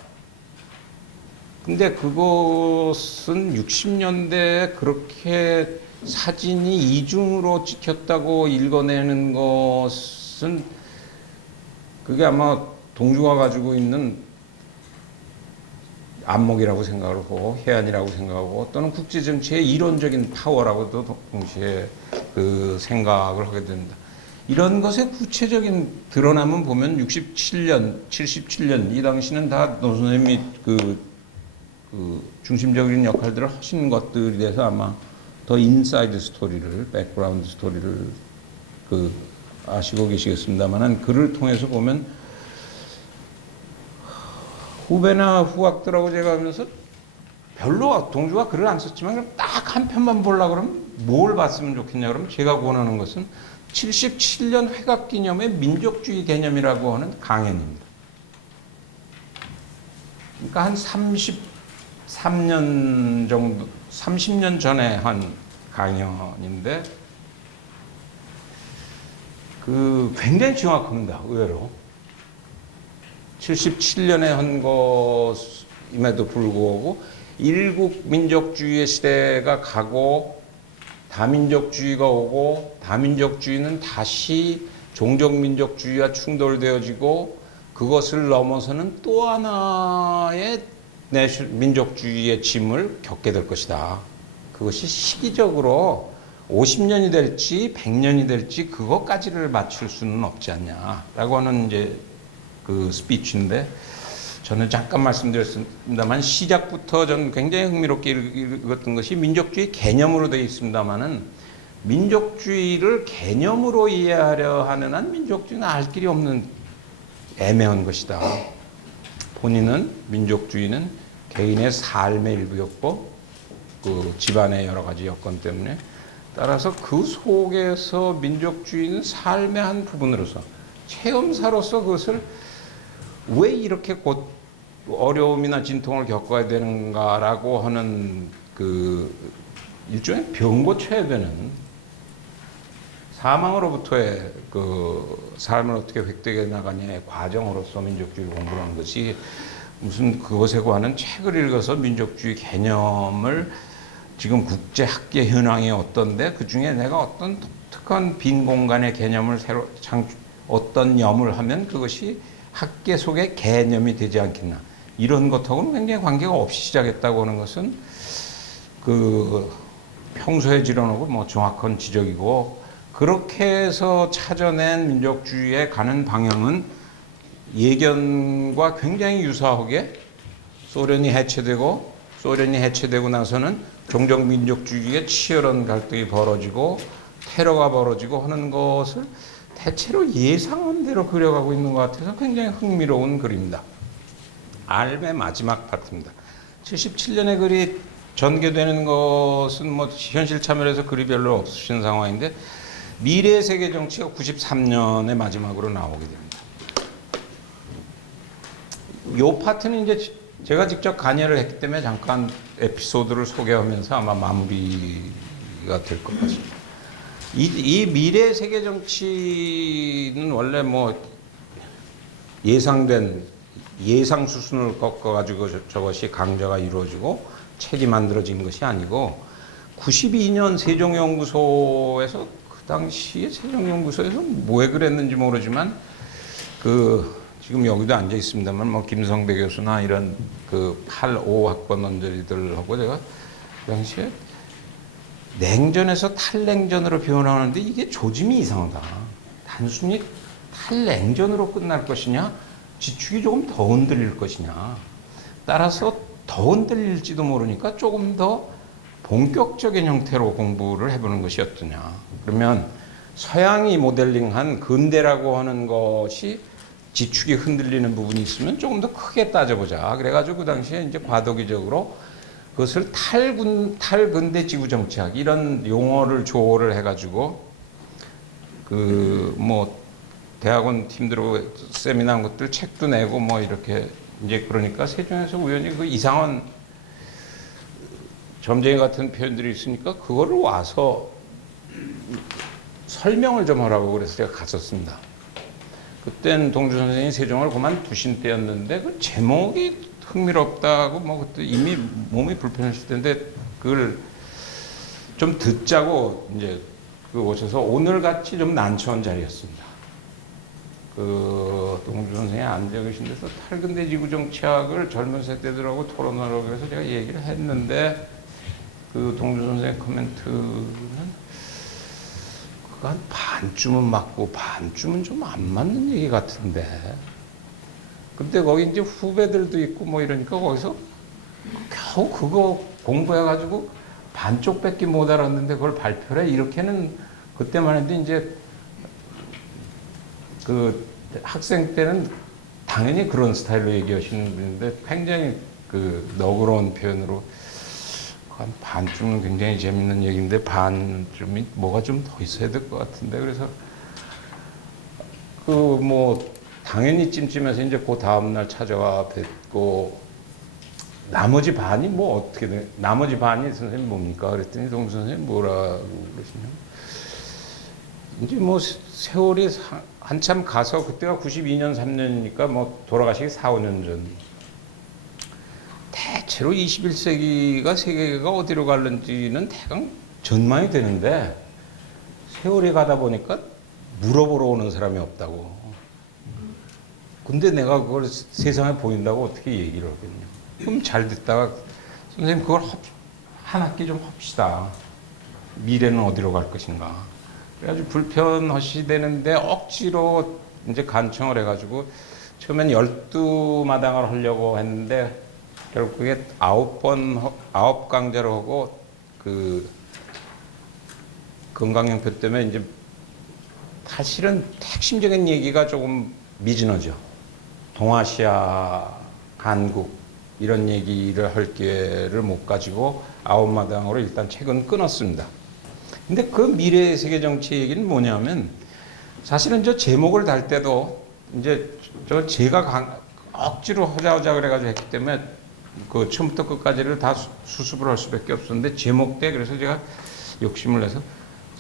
근데 그것은 60년대에 그렇게 사진이 이중으로 찍혔다고 읽어내는 것은 그게 아마 동주가 가지고 있는 안목이라고 생각을 하고 해안이라고 생각하고 또는 국제정치의 이론적인 파워라고도 동시에 그 생각을 하게 된다. 이런 것의 구체적인 드러남은 보면 67년, 77년 이 당시는 다 노 선생님이 그 중심적인 역할들을 하신 것들에 대해서 아마 더 인사이드 스토리를, 백그라운드 스토리를 아시고 계시겠습니다만은, 글을 통해서 보면 후배나 후학들하고 제가 하면서 별로 동주가 글을 안 썼지만 딱 한 편만 보려고 그러면 뭘 봤으면 좋겠냐 그러면 제가 권하는 것은 77년 회갑기념의 민족주의 개념이라고 하는 강연입니다. 그러니까 한 33년 정도, 30년 전에 한 강연인데 굉장히 정확합니다. 의외로 77년에 한 것임에도 불구하고 일국 민족주의의 시대가 가고 다민족주의가 오고, 다민족주의는 다시 종족민족주의와 충돌되어지고, 그것을 넘어서는 또 하나의 민족주의의 짐을 겪게 될 것이다. 그것이 시기적으로 50년이 될지 100년이 될지 그것까지를 맞출 수는 없지 않냐라고 하는 이제 그 스피치인데, 저는 잠깐 말씀드렸습니다만 시작부터 저는 굉장히 흥미롭게 읽었던 것이 민족주의 개념으로 되어 있습니다만은, 민족주의를 개념으로 이해하려 하는 한 민족주의는 알 길이 없는 애매한 것이다. 본인은 민족주의는 개인의 삶의 일부였고 그 집안의 여러 가지 여건 때문에, 따라서 그 속에서 민족주의는 삶의 한 부분으로서 체험사로서 그것을 왜 이렇게 곧 어려움이나 진통을 겪어야 되는가라고 하는 그 일종의 병 고쳐야 되는, 사망으로부터의 그 삶을 어떻게 획득해 나가냐의 과정으로서 민족주의를 공부하는 것이, 무슨 그것에 관한 책을 읽어서 민족주의 개념을 지금 국제학계 현황이 어떤데 그 중에 내가 어떤 독특한 빈 공간의 개념을 새로 어떤 염을 하면 그것이 학계 속의 개념이 되지 않겠나. 이런 것하고는 굉장히 관계가 없이 시작했다고 하는 것은 그 평소에 지어놓고 뭐 정확한 지적이고, 그렇게 해서 찾아낸 민족주의에 가는 방향은 예견과 굉장히 유사하게 소련이 해체되고 나서는 종족민족주의의 치열한 갈등이 벌어지고 테러가 벌어지고 하는 것을 대체로 예상한 대로 그려가고 있는 것 같아서 굉장히 흥미로운 글입니다. 알의 마지막 파트입니다. 77년에 글이 전개되는 것은 뭐 현실 참여해서 글이 별로 없으신 상황인데, 미래의 세계 정치가 93년에 마지막으로 나오게 됩니다. 이 파트는 이제 제가 직접 관여를 했기 때문에 잠깐 에피소드를 소개하면서 아마 마무리가 될 것 같습니다. 이 미래 세계 정치는 원래 뭐 예상된 예상 수순을 꺾어가지고 저것이 강좌가 이루어지고 책이 만들어진 것이 아니고, 92년 세종연구소에서, 그 당시에 세종연구소에서 왜 그랬는지 모르지만 지금 여기도 앉아 있습니다만 뭐 김성배 교수나 이런 그 85 학번원들하고 제가 그 당시에 냉전에서 탈냉전으로 변화하는데 이게 조짐이 이상하다. 단순히 탈냉전으로 끝날 것이냐, 지축이 조금 더 흔들릴 것이냐. 따라서 더 흔들릴지도 모르니까 조금 더 본격적인 형태로 공부를 해보는 것이 어떠냐. 그러면 서양이 모델링한 근대라고 하는 것이 지축이 흔들리는 부분이 있으면 조금 더 크게 따져보자. 그래가지고 그 당시에 이제 과도기적으로 그것을 탈근대 지구 정치학 이런 용어를 조어를 해가지고 뭐 대학원 팀들하고 세미나 한 것들 책도 내고 뭐 이렇게 이제 그러니까 세종에서 우연히 그 이상한 점쟁이 같은 표현들이 있으니까 그거를 와서 설명을 좀 하라고 그래서 제가 갔었습니다. 그땐 동주 선생님이 세종을 그만두신 때였는데 그 제목이 흥미롭다고 뭐 그때 이미 몸이 불편하실 텐데 그걸 좀 듣자고 이제 오셔서 오늘같이 좀 난처한 자리였습니다. 동주 선생님이 앉아 계신 데서 탈근대 지구 정치학을 젊은 세대들하고 토론하라고 해서 제가 얘기를 했는데 동주 선생의 코멘트는 그거 한 반쯤은 맞고 반쯤은 좀 안 맞는 얘기 같은데. 근데 거기 이제 후배들도 있고 뭐 이러니까 거기서 겨우 그거 공부해가지고 반쪽밖에 못 알았는데 그걸 발표를 해. 이렇게는 그때만 해도 이제 그 학생 때는 당연히 그런 스타일로 얘기하시는 분인데 굉장히 너그러운 표현으로 한 반쯤은 굉장히 재밌는 얘기인데 반쯤이 뭐가 좀 더 있어야 될 것 같은데, 그래서 뭐 당연히 찜찜해서 이제 그 다음날 찾아와 뵙고 나머지 반이 뭐 어떻게 돼? 나머지 반이 선생님 뭡니까? 그랬더니 동수 선생님 뭐라고 그러시냐면 이제 뭐 세월이 한참 가서 그때가 92년 3년이니까 뭐 돌아가시기 4, 5년 전. 대체로 21세기가 세계가 어디로 갈는지는 대강 전망이 되는데 세월이 가다 보니까 물어보러 오는 사람이 없다고. 근데 내가 그걸 세상에 보인다고 어떻게 얘기를 하겠냐. 그럼 잘 듣다가 선생님 그걸 한 학기 좀 합시다. 미래는 어디로 갈 것인가. 그래가지고 불편하시되는데 억지로 이제 간청을 해가지고 처음엔 12마당을 하려고 했는데 결국에 9강좌를 하고 건강형표 때문에 이제 사실은 핵심적인 얘기가 조금 미진하죠. 동아시아, 한국 이런 얘기를 할 기회를 못 가지고 9마당으로 일단 책은 끊었습니다. 근데 그 미래 세계 정치 얘기는 뭐냐면 사실은 저 제목을 달 때도 이제 제가 억지로 하자 그래가지고 했기 때문에 그 처음부터 끝까지를 다 수습을 할 수밖에 없었는데 제목 때 그래서 제가 욕심을 내서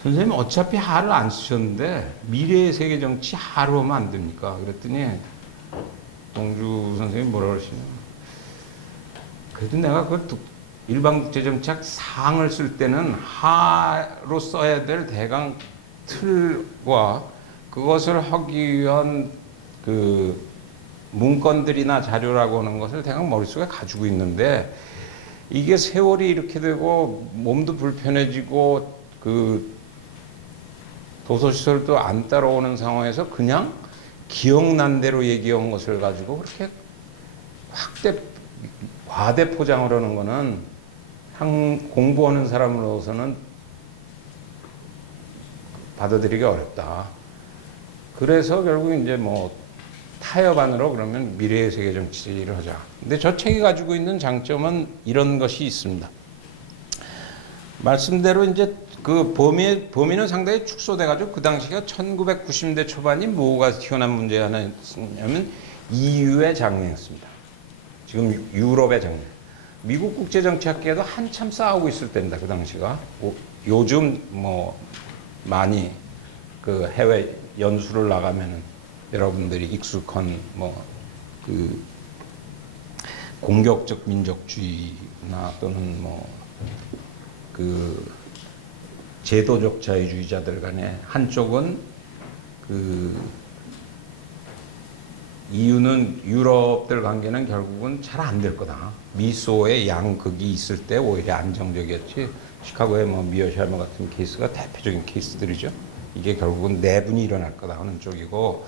선생님 어차피 하를 안 쓰셨는데 미래의 세계 정치 하로 하면 안 됩니까? 그랬더니 동주 선생님이 뭐라 그러시냐면 그래도 내가 그 일반국제정치학 상을 쓸 때는 하로 써야 될 대강 틀과 그것을 하기 위한 그 문건들이나 자료라고 하는 것을 대강 머릿속에 가지고 있는데, 이게 세월이 이렇게 되고 몸도 불편해지고 그 도서시설도 안 따라오는 상황에서 그냥 기억난 대로 얘기한 것을 가지고 그렇게 과대 포장을 하는 거는 공부하는 사람으로서는 받아들이기 어렵다. 그래서 결국 이제 뭐 타협안으로 그러면 미래의 세계 정치를 하자. 근데 저 책이 가지고 있는 장점은 이런 것이 있습니다. 말씀대로 이제 그 범위는 상당히 축소돼가지고 그 당시가 1990년대 초반이 뭐가 튀어나온 문제 하나였냐면 EU의 장래였습니다. 지금 유럽의 장래. 미국 국제정치학계도 한참 싸우고 있을 때입니다. 그 당시가. 요즘 뭐 많이 그 해외 연수를 나가면은 여러분들이 익숙한 뭐 그 공격적 민족주의나 또는 뭐 그 제도적 자유주의자들 간에 한쪽은 그 이유는 유럽들 관계는 결국은 잘 안 될 거다. 미소의 양극이 있을 때 오히려 안정적이었지. 시카고의 뭐 미어샤머 같은 케이스가 대표적인 케이스들이죠. 이게 결국은 내분이 일어날 거다 하는 쪽이고,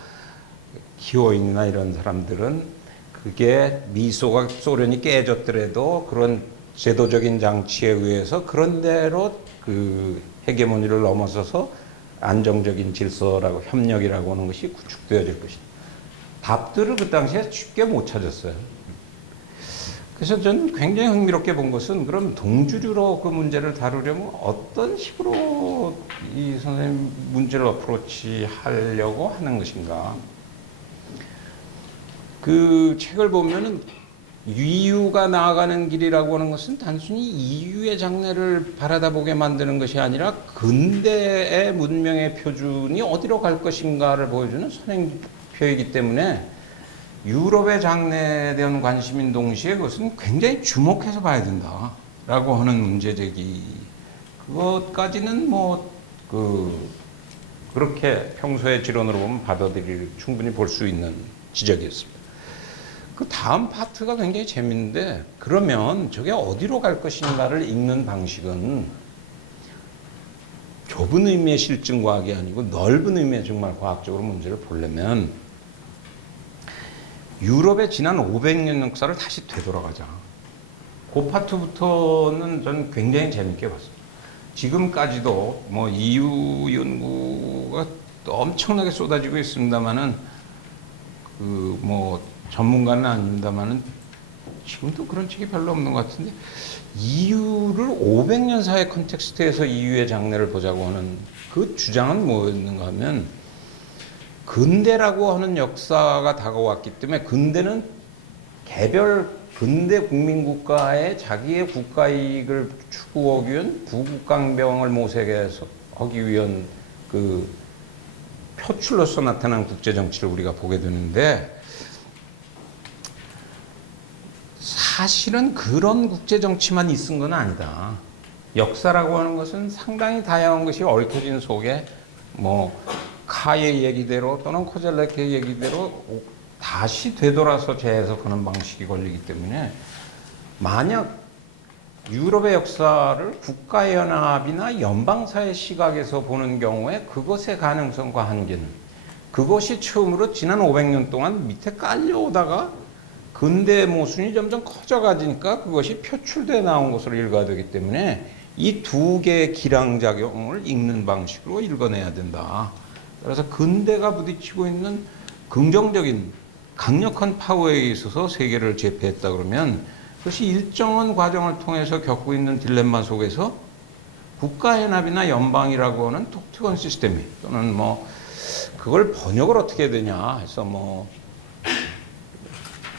기호인이나 이런 사람들은 그게 미소가 소련이 깨졌더라도 그런 제도적인 장치에 의해서 그런 대로 그 헤게모니를 넘어서서 안정적인 질서라고 협력이라고 하는 것이 구축되어질 것이다. 답들을 그 당시에 쉽게 못 찾았어요. 그래서 저는 굉장히 흥미롭게 본 것은, 그럼 동주류로 그 문제를 다루려면 어떤 식으로 이 선생님 문제를 어프로치 하려고 하는 것인가. 그 책을 보면은 EU가 나아가는 길이라고 하는 것은 단순히 EU의 장래를 바라다 보게 만드는 것이 아니라 근대의 문명의 표준이 어디로 갈 것인가를 보여주는 선행표이기 때문에 유럽의 장래에 대한 관심인 동시에 그것은 굉장히 주목해서 봐야 된다라고 하는 문제 제기. 그것까지는 뭐 그렇게 평소의 지론으로 보면 충분히 볼 수 있는 지적이었습니다. 그 다음 파트가 굉장히 재밌는데, 그러면 저게 어디로 갈 것인가를 읽는 방식은 좁은 의미의 실증과학이 아니고 넓은 의미의 정말 과학적으로 문제를 보려면 유럽의 지난 500년 역사를 다시 되돌아가자. 그 파트부터는 저는 굉장히 재밌게 봤습니다. 지금까지도 뭐 EU 연구가 엄청나게 쏟아지고 있습니다만은 그 뭐 전문가는 아닙니다만은 지금도 그런 책이 별로 없는 것 같은데, EU를 500년 사회 컨텍스트에서 EU의 장래를 보자고 하는 그 주장은 뭐였는가 하면, 근대라고 하는 역사가 다가왔기 때문에 근대는 개별 근대 국민국가의 자기의 국가 이익을 추구하기 위한 부국강병을 모색해서 하기 위한 그 표출로서 나타난 국제정치를 우리가 보게 되는데, 사실은 그런 국제정치만 있은 건 아니다. 역사라고 하는 것은 상당히 다양한 것이 얽혀진 속에 뭐 카의 얘기대로 또는 코젤레크의 얘기대로 다시 되돌아서 재해석하는 방식이 걸리기 때문에, 만약 유럽의 역사를 국가연합이나 연방사의 시각에서 보는 경우에 그것의 가능성과 한계는, 그것이 처음으로 지난 500년 동안 밑에 깔려오다가 근대의 모순이 점점 커져가니까 그것이 표출돼 나온 것으로 일가되기 때문에 이 두 개의 기량작용을 읽는 방식으로 읽어내야 된다. 그래서 근대가 부딪히고 있는 긍정적인 강력한 파워에 있어서 세계를 제패했다 그러면, 그것이 일정한 과정을 통해서 겪고 있는 딜레마 속에서 국가연합이나 연방이라고 하는 독특한 시스템이, 또는 뭐 그걸 번역을 어떻게 해야 되냐 해서 뭐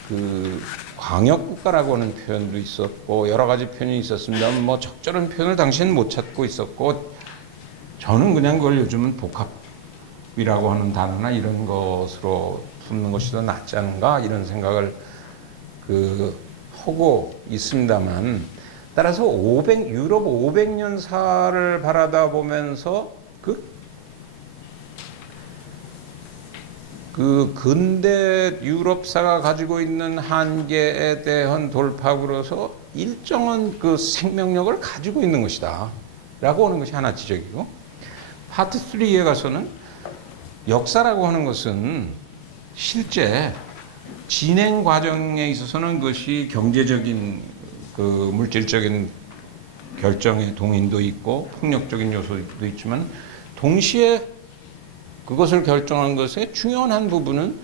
그 광역국가라고 하는 표현도 있었고 여러 가지 표현이 있었습니다만, 뭐 적절한 표현을 당시에는 못 찾고 있었고, 저는 그냥 그걸 요즘은 복합이라고 하는 단어나 이런 것으로 품는 것이 더 낫지 않은가 이런 생각을 하고 있습니다만, 따라서 유럽 500년사를 바라다 보면서 그 그 근대 유럽사가 가지고 있는 한계에 대한 돌파구로서 일정한 그 생명력을 가지고 있는 것이다 라고 하는 것이 하나 지적이고, 파트 3에 가서는 역사라고 하는 것은 실제 진행 과정에 있어서는 그것이 경제적인 그 물질적인 결정의 동인도 있고 폭력적인 요소도 있지만, 동시에 그것을 결정한 것의 중요한 한 부분은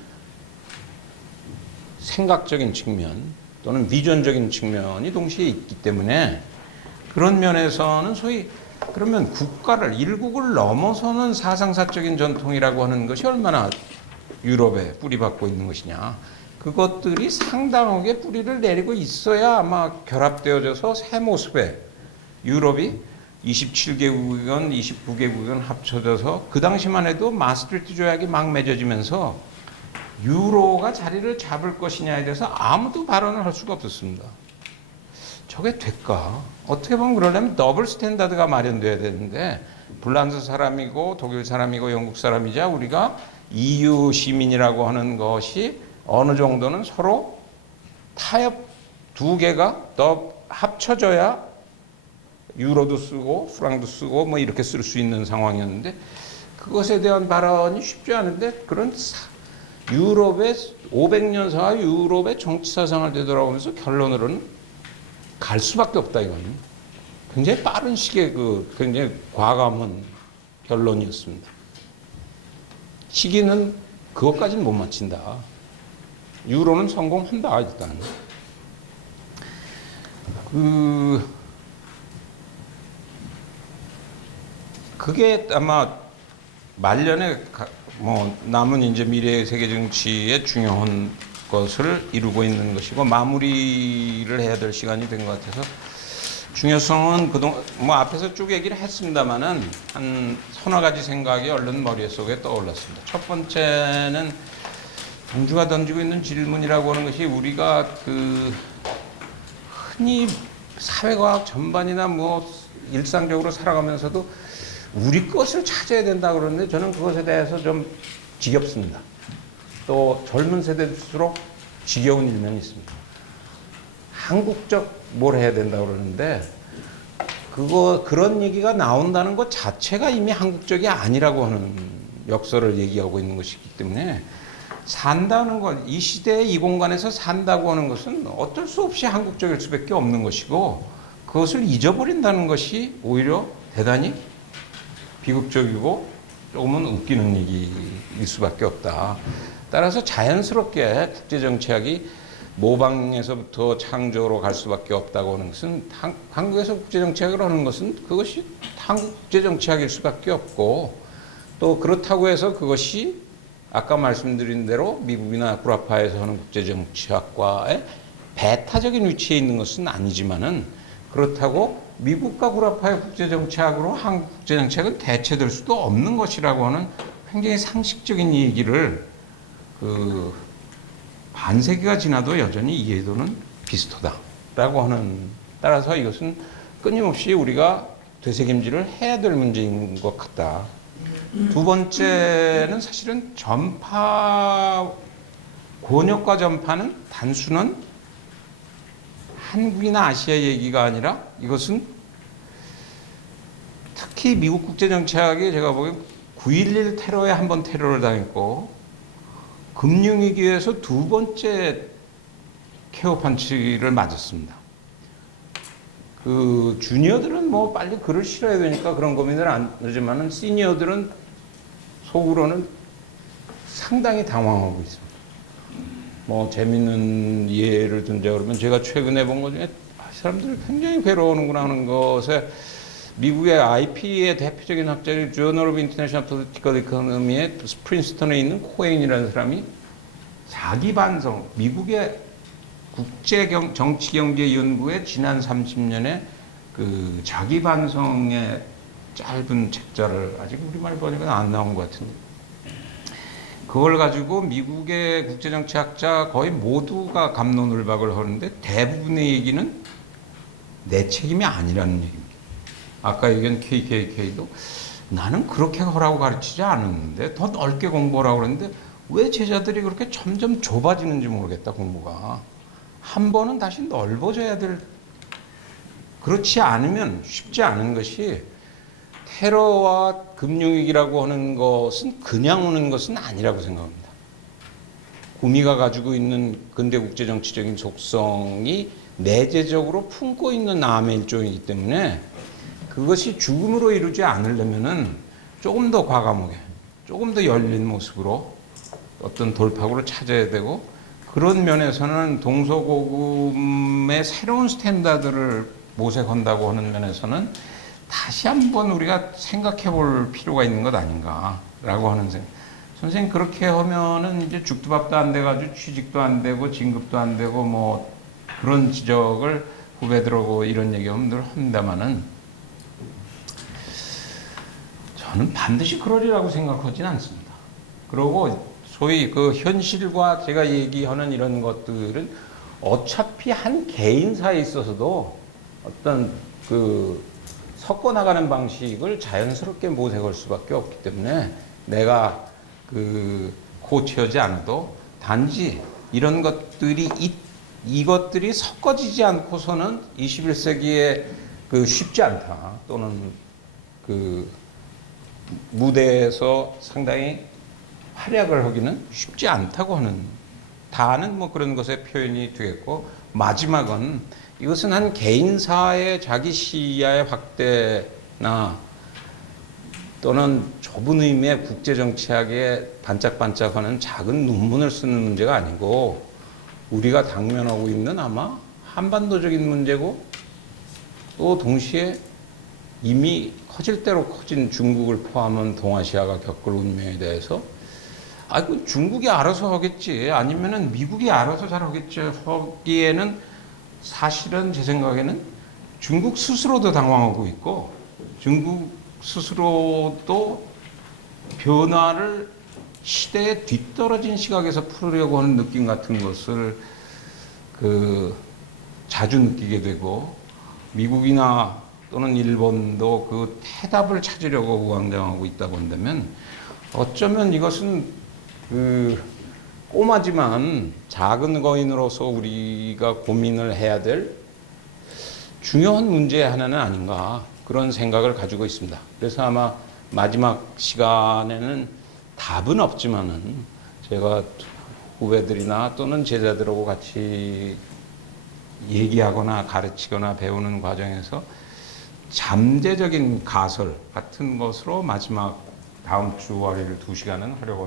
생각적인 측면 또는 비전적인 측면이 동시에 있기 때문에, 그런 면에서는 소위 그러면 국가를, 일국을 넘어서는 사상사적인 전통이라고 하는 것이 얼마나 유럽에 뿌리박고 있는 것이냐, 그것들이 상당하게 뿌리를 내리고 있어야 아마 결합되어져서 새 모습의 유럽이 27개국이건 29개국이건 합쳐져서, 그 당시만 해도 마스트리트 조약이 막 맺어지면서 유로가 자리를 잡을 것이냐에 대해서 아무도 발언을 할 수가 없었습니다. 저게 될까? 어떻게 보면 그러려면 더블 스탠다드가 마련돼야 되는데, 불란서 사람이고 독일 사람이고 영국 사람이자 우리가 EU 시민이라고 하는 것이 어느 정도는 서로 타협 두 개가 더 합쳐져야 유로도 쓰고 프랑도 쓰고 뭐 이렇게 쓸 수 있는 상황이었는데, 그것에 대한 발언이 쉽지 않은데, 그런 유럽의 500년사 유럽의 정치 사상을 되돌아보면서 결론으로는 갈 수밖에 없다, 이거는. 굉장히 빠른 시기에 그 굉장히 과감한 결론이었습니다. 시기는 그것까지는 못 맞춘다. 유로는 성공한다, 일단. 그게 아마 말년에 뭐 남은 이제 미래의 세계 정치의 중요한 것을 이루고 있는 것이고, 마무리를 해야 될 시간이 된 것 같아서, 중요성은 그동안 뭐 앞에서 쭉 얘기를 했습니다만은 한 서너 가지 생각이 얼른 머릿속에 떠올랐습니다. 첫 번째는 동주가 던지고 있는 질문이라고 하는 것이, 우리가 그 흔히 사회과학 전반이나 뭐 일상적으로 살아가면서도 우리 것을 찾아야 된다 그러는데, 저는 그것에 대해서 좀 지겹습니다. 또 젊은 세대일수록 지겨운 일면이 있습니다. 한국적 뭘 해야 된다 그러는데, 그런 얘기가 나온다는 것 자체가 이미 한국적이 아니라고 하는 역설을 얘기하고 있는 것이기 때문에, 산다는 것, 이 시대의 이 공간에서 산다고 하는 것은 어쩔 수 없이 한국적일 수밖에 없는 것이고, 그것을 잊어버린다는 것이 오히려 대단히 비극적이고 조금은 웃기는 얘기일 수밖에 없다. 따라서 자연스럽게 국제정치학이 모방에서부터 창조로 갈 수밖에 없다고 하는 것은, 한국에서 국제정치학을 하는 것은 그것이 한국 국제정치학일 수밖에 없고, 또 그렇다고 해서 그것이 아까 말씀드린 대로 미국이나 구라파에서 하는 국제정치학과의 배타적인 위치에 있는 것은 아니지만은, 그렇다고 미국과 구라파의 국제정치학으로 한국 국제정치학은 대체될 수도 없는 것이라고 하는 굉장히 상식적인 얘기를 반세기가 지나도 여전히 이해도는 비슷하다라고 하는, 따라서 이것은 끊임없이 우리가 되새김질을 해야 될 문제인 것 같다. 두 번째는 사실은 권역과 전파는 단순한 한국이나 아시아 얘기가 아니라, 이것은 특히 미국 국제정치학이 제가 보기엔 9.11 테러에 한 번 테러를 당했고, 금융위기에서 두 번째 케어 펀치를 맞았습니다. 그 주니어들은 뭐 빨리 글을 실어야 되니까 그런 고민을 안 하지만은, 시니어들은 속으로는 상당히 당황하고 있습니다. 뭐 재밌는 예를 든자 그러면, 제가 최근에 본 것 중에 사람들이 굉장히 괴로워하는구나 하는 것에, 미국의 IP의 대표적인 학자인 Journal of International Political Economy의 프린스턴에 있는 코에인이라는 사람이 자기 반성, 미국의 국제 정치 경제 연구의 지난 30년의 그 자기 반성의 짧은 책자를, 아직 우리말 번역은 안 나온 것 같은데, 그걸 가지고 미국의 국제정치학자 거의 모두가 갑론을박을 하는데, 대부분의 얘기는 내 책임이 아니라는 얘기입니다. 아까 얘기한 KKK도 나는 그렇게 하라고 가르치지 않았는데, 더 넓게 공부하라고 그랬는데 왜 제자들이 그렇게 점점 좁아지는지 모르겠다, 공부가. 한 번은 다시 넓어져야 될, 그렇지 않으면 쉽지 않은 것이, 테러와 금융위기라고 하는 것은 그냥 오는 것은 아니라고 생각합니다. 구미가 가지고 있는 근대 국제정치적인 속성이 내재적으로 품고 있는 암의 일종이기 때문에 그것이 죽음으로 이루지 않으려면은 조금 더 과감하게, 조금 더 열린 모습으로 어떤 돌파구를 찾아야 되고, 그런 면에서는 동서고금의 새로운 스탠다드를 모색한다고 하는 면에서는 다시 한번 우리가 생각해 볼 필요가 있는 것 아닌가라고 하는 생각. 선생님, 그렇게 하면은 이제 죽도 밥도 안 돼가지고 취직도 안 되고 진급도 안 되고 뭐 그런 지적을 후배들하고 이런 얘기하면 늘 합니다만은, 저는 반드시 그러리라고 생각하진 않습니다. 그리고 소위 그 현실과 제가 얘기하는 이런 것들은 어차피 한 개인사에 있어서도 어떤 그 섞어나가는 방식을 자연스럽게 모색할 수밖에 없기 때문에, 내가 그 코치하지 않아도 단지 이런 것들이 이것들이 섞어지지 않고서는 21세기에 그 쉽지 않다, 또는 그 무대에서 상당히 활약을 하기는 쉽지 않다고 하는, 다는 뭐 그런 것의 표현이 되겠고, 마지막은 이것은 한 개인사의 자기 시야의 확대나 또는 좁은 의미의 국제정치학에 반짝반짝하는 작은 논문을 쓰는 문제가 아니고, 우리가 당면하고 있는 아마 한반도적인 문제고, 또 동시에 이미 커질 대로 커진 중국을 포함한 동아시아가 겪을 운명에 대해서, 그 중국이 알아서 하겠지, 아니면은 미국이 알아서 잘 하겠지 하기에는, 사실은 제 생각에는 중국 스스로도 당황하고 있고, 중국 스스로도 변화를 시대에 뒤떨어진 시각에서 풀으려고 하는 느낌 같은 것을 자주 느끼게 되고, 미국이나 또는 일본도 그 해답을 찾으려고 우왕좌왕하고 있다고 한다면, 어쩌면 이것은 꼬마지만 작은 거인으로서 우리가 고민을 해야 될 중요한 문제 하나는 아닌가, 그런 생각을 가지고 있습니다. 그래서 아마 마지막 시간에는 답은 없지만은, 제가 후배들이나 또는 제자들하고 같이 얘기하거나 가르치거나 배우는 과정에서 잠재적인 가설 같은 것으로 마지막 다음 주 월요일 2시간은 하려고 합니다.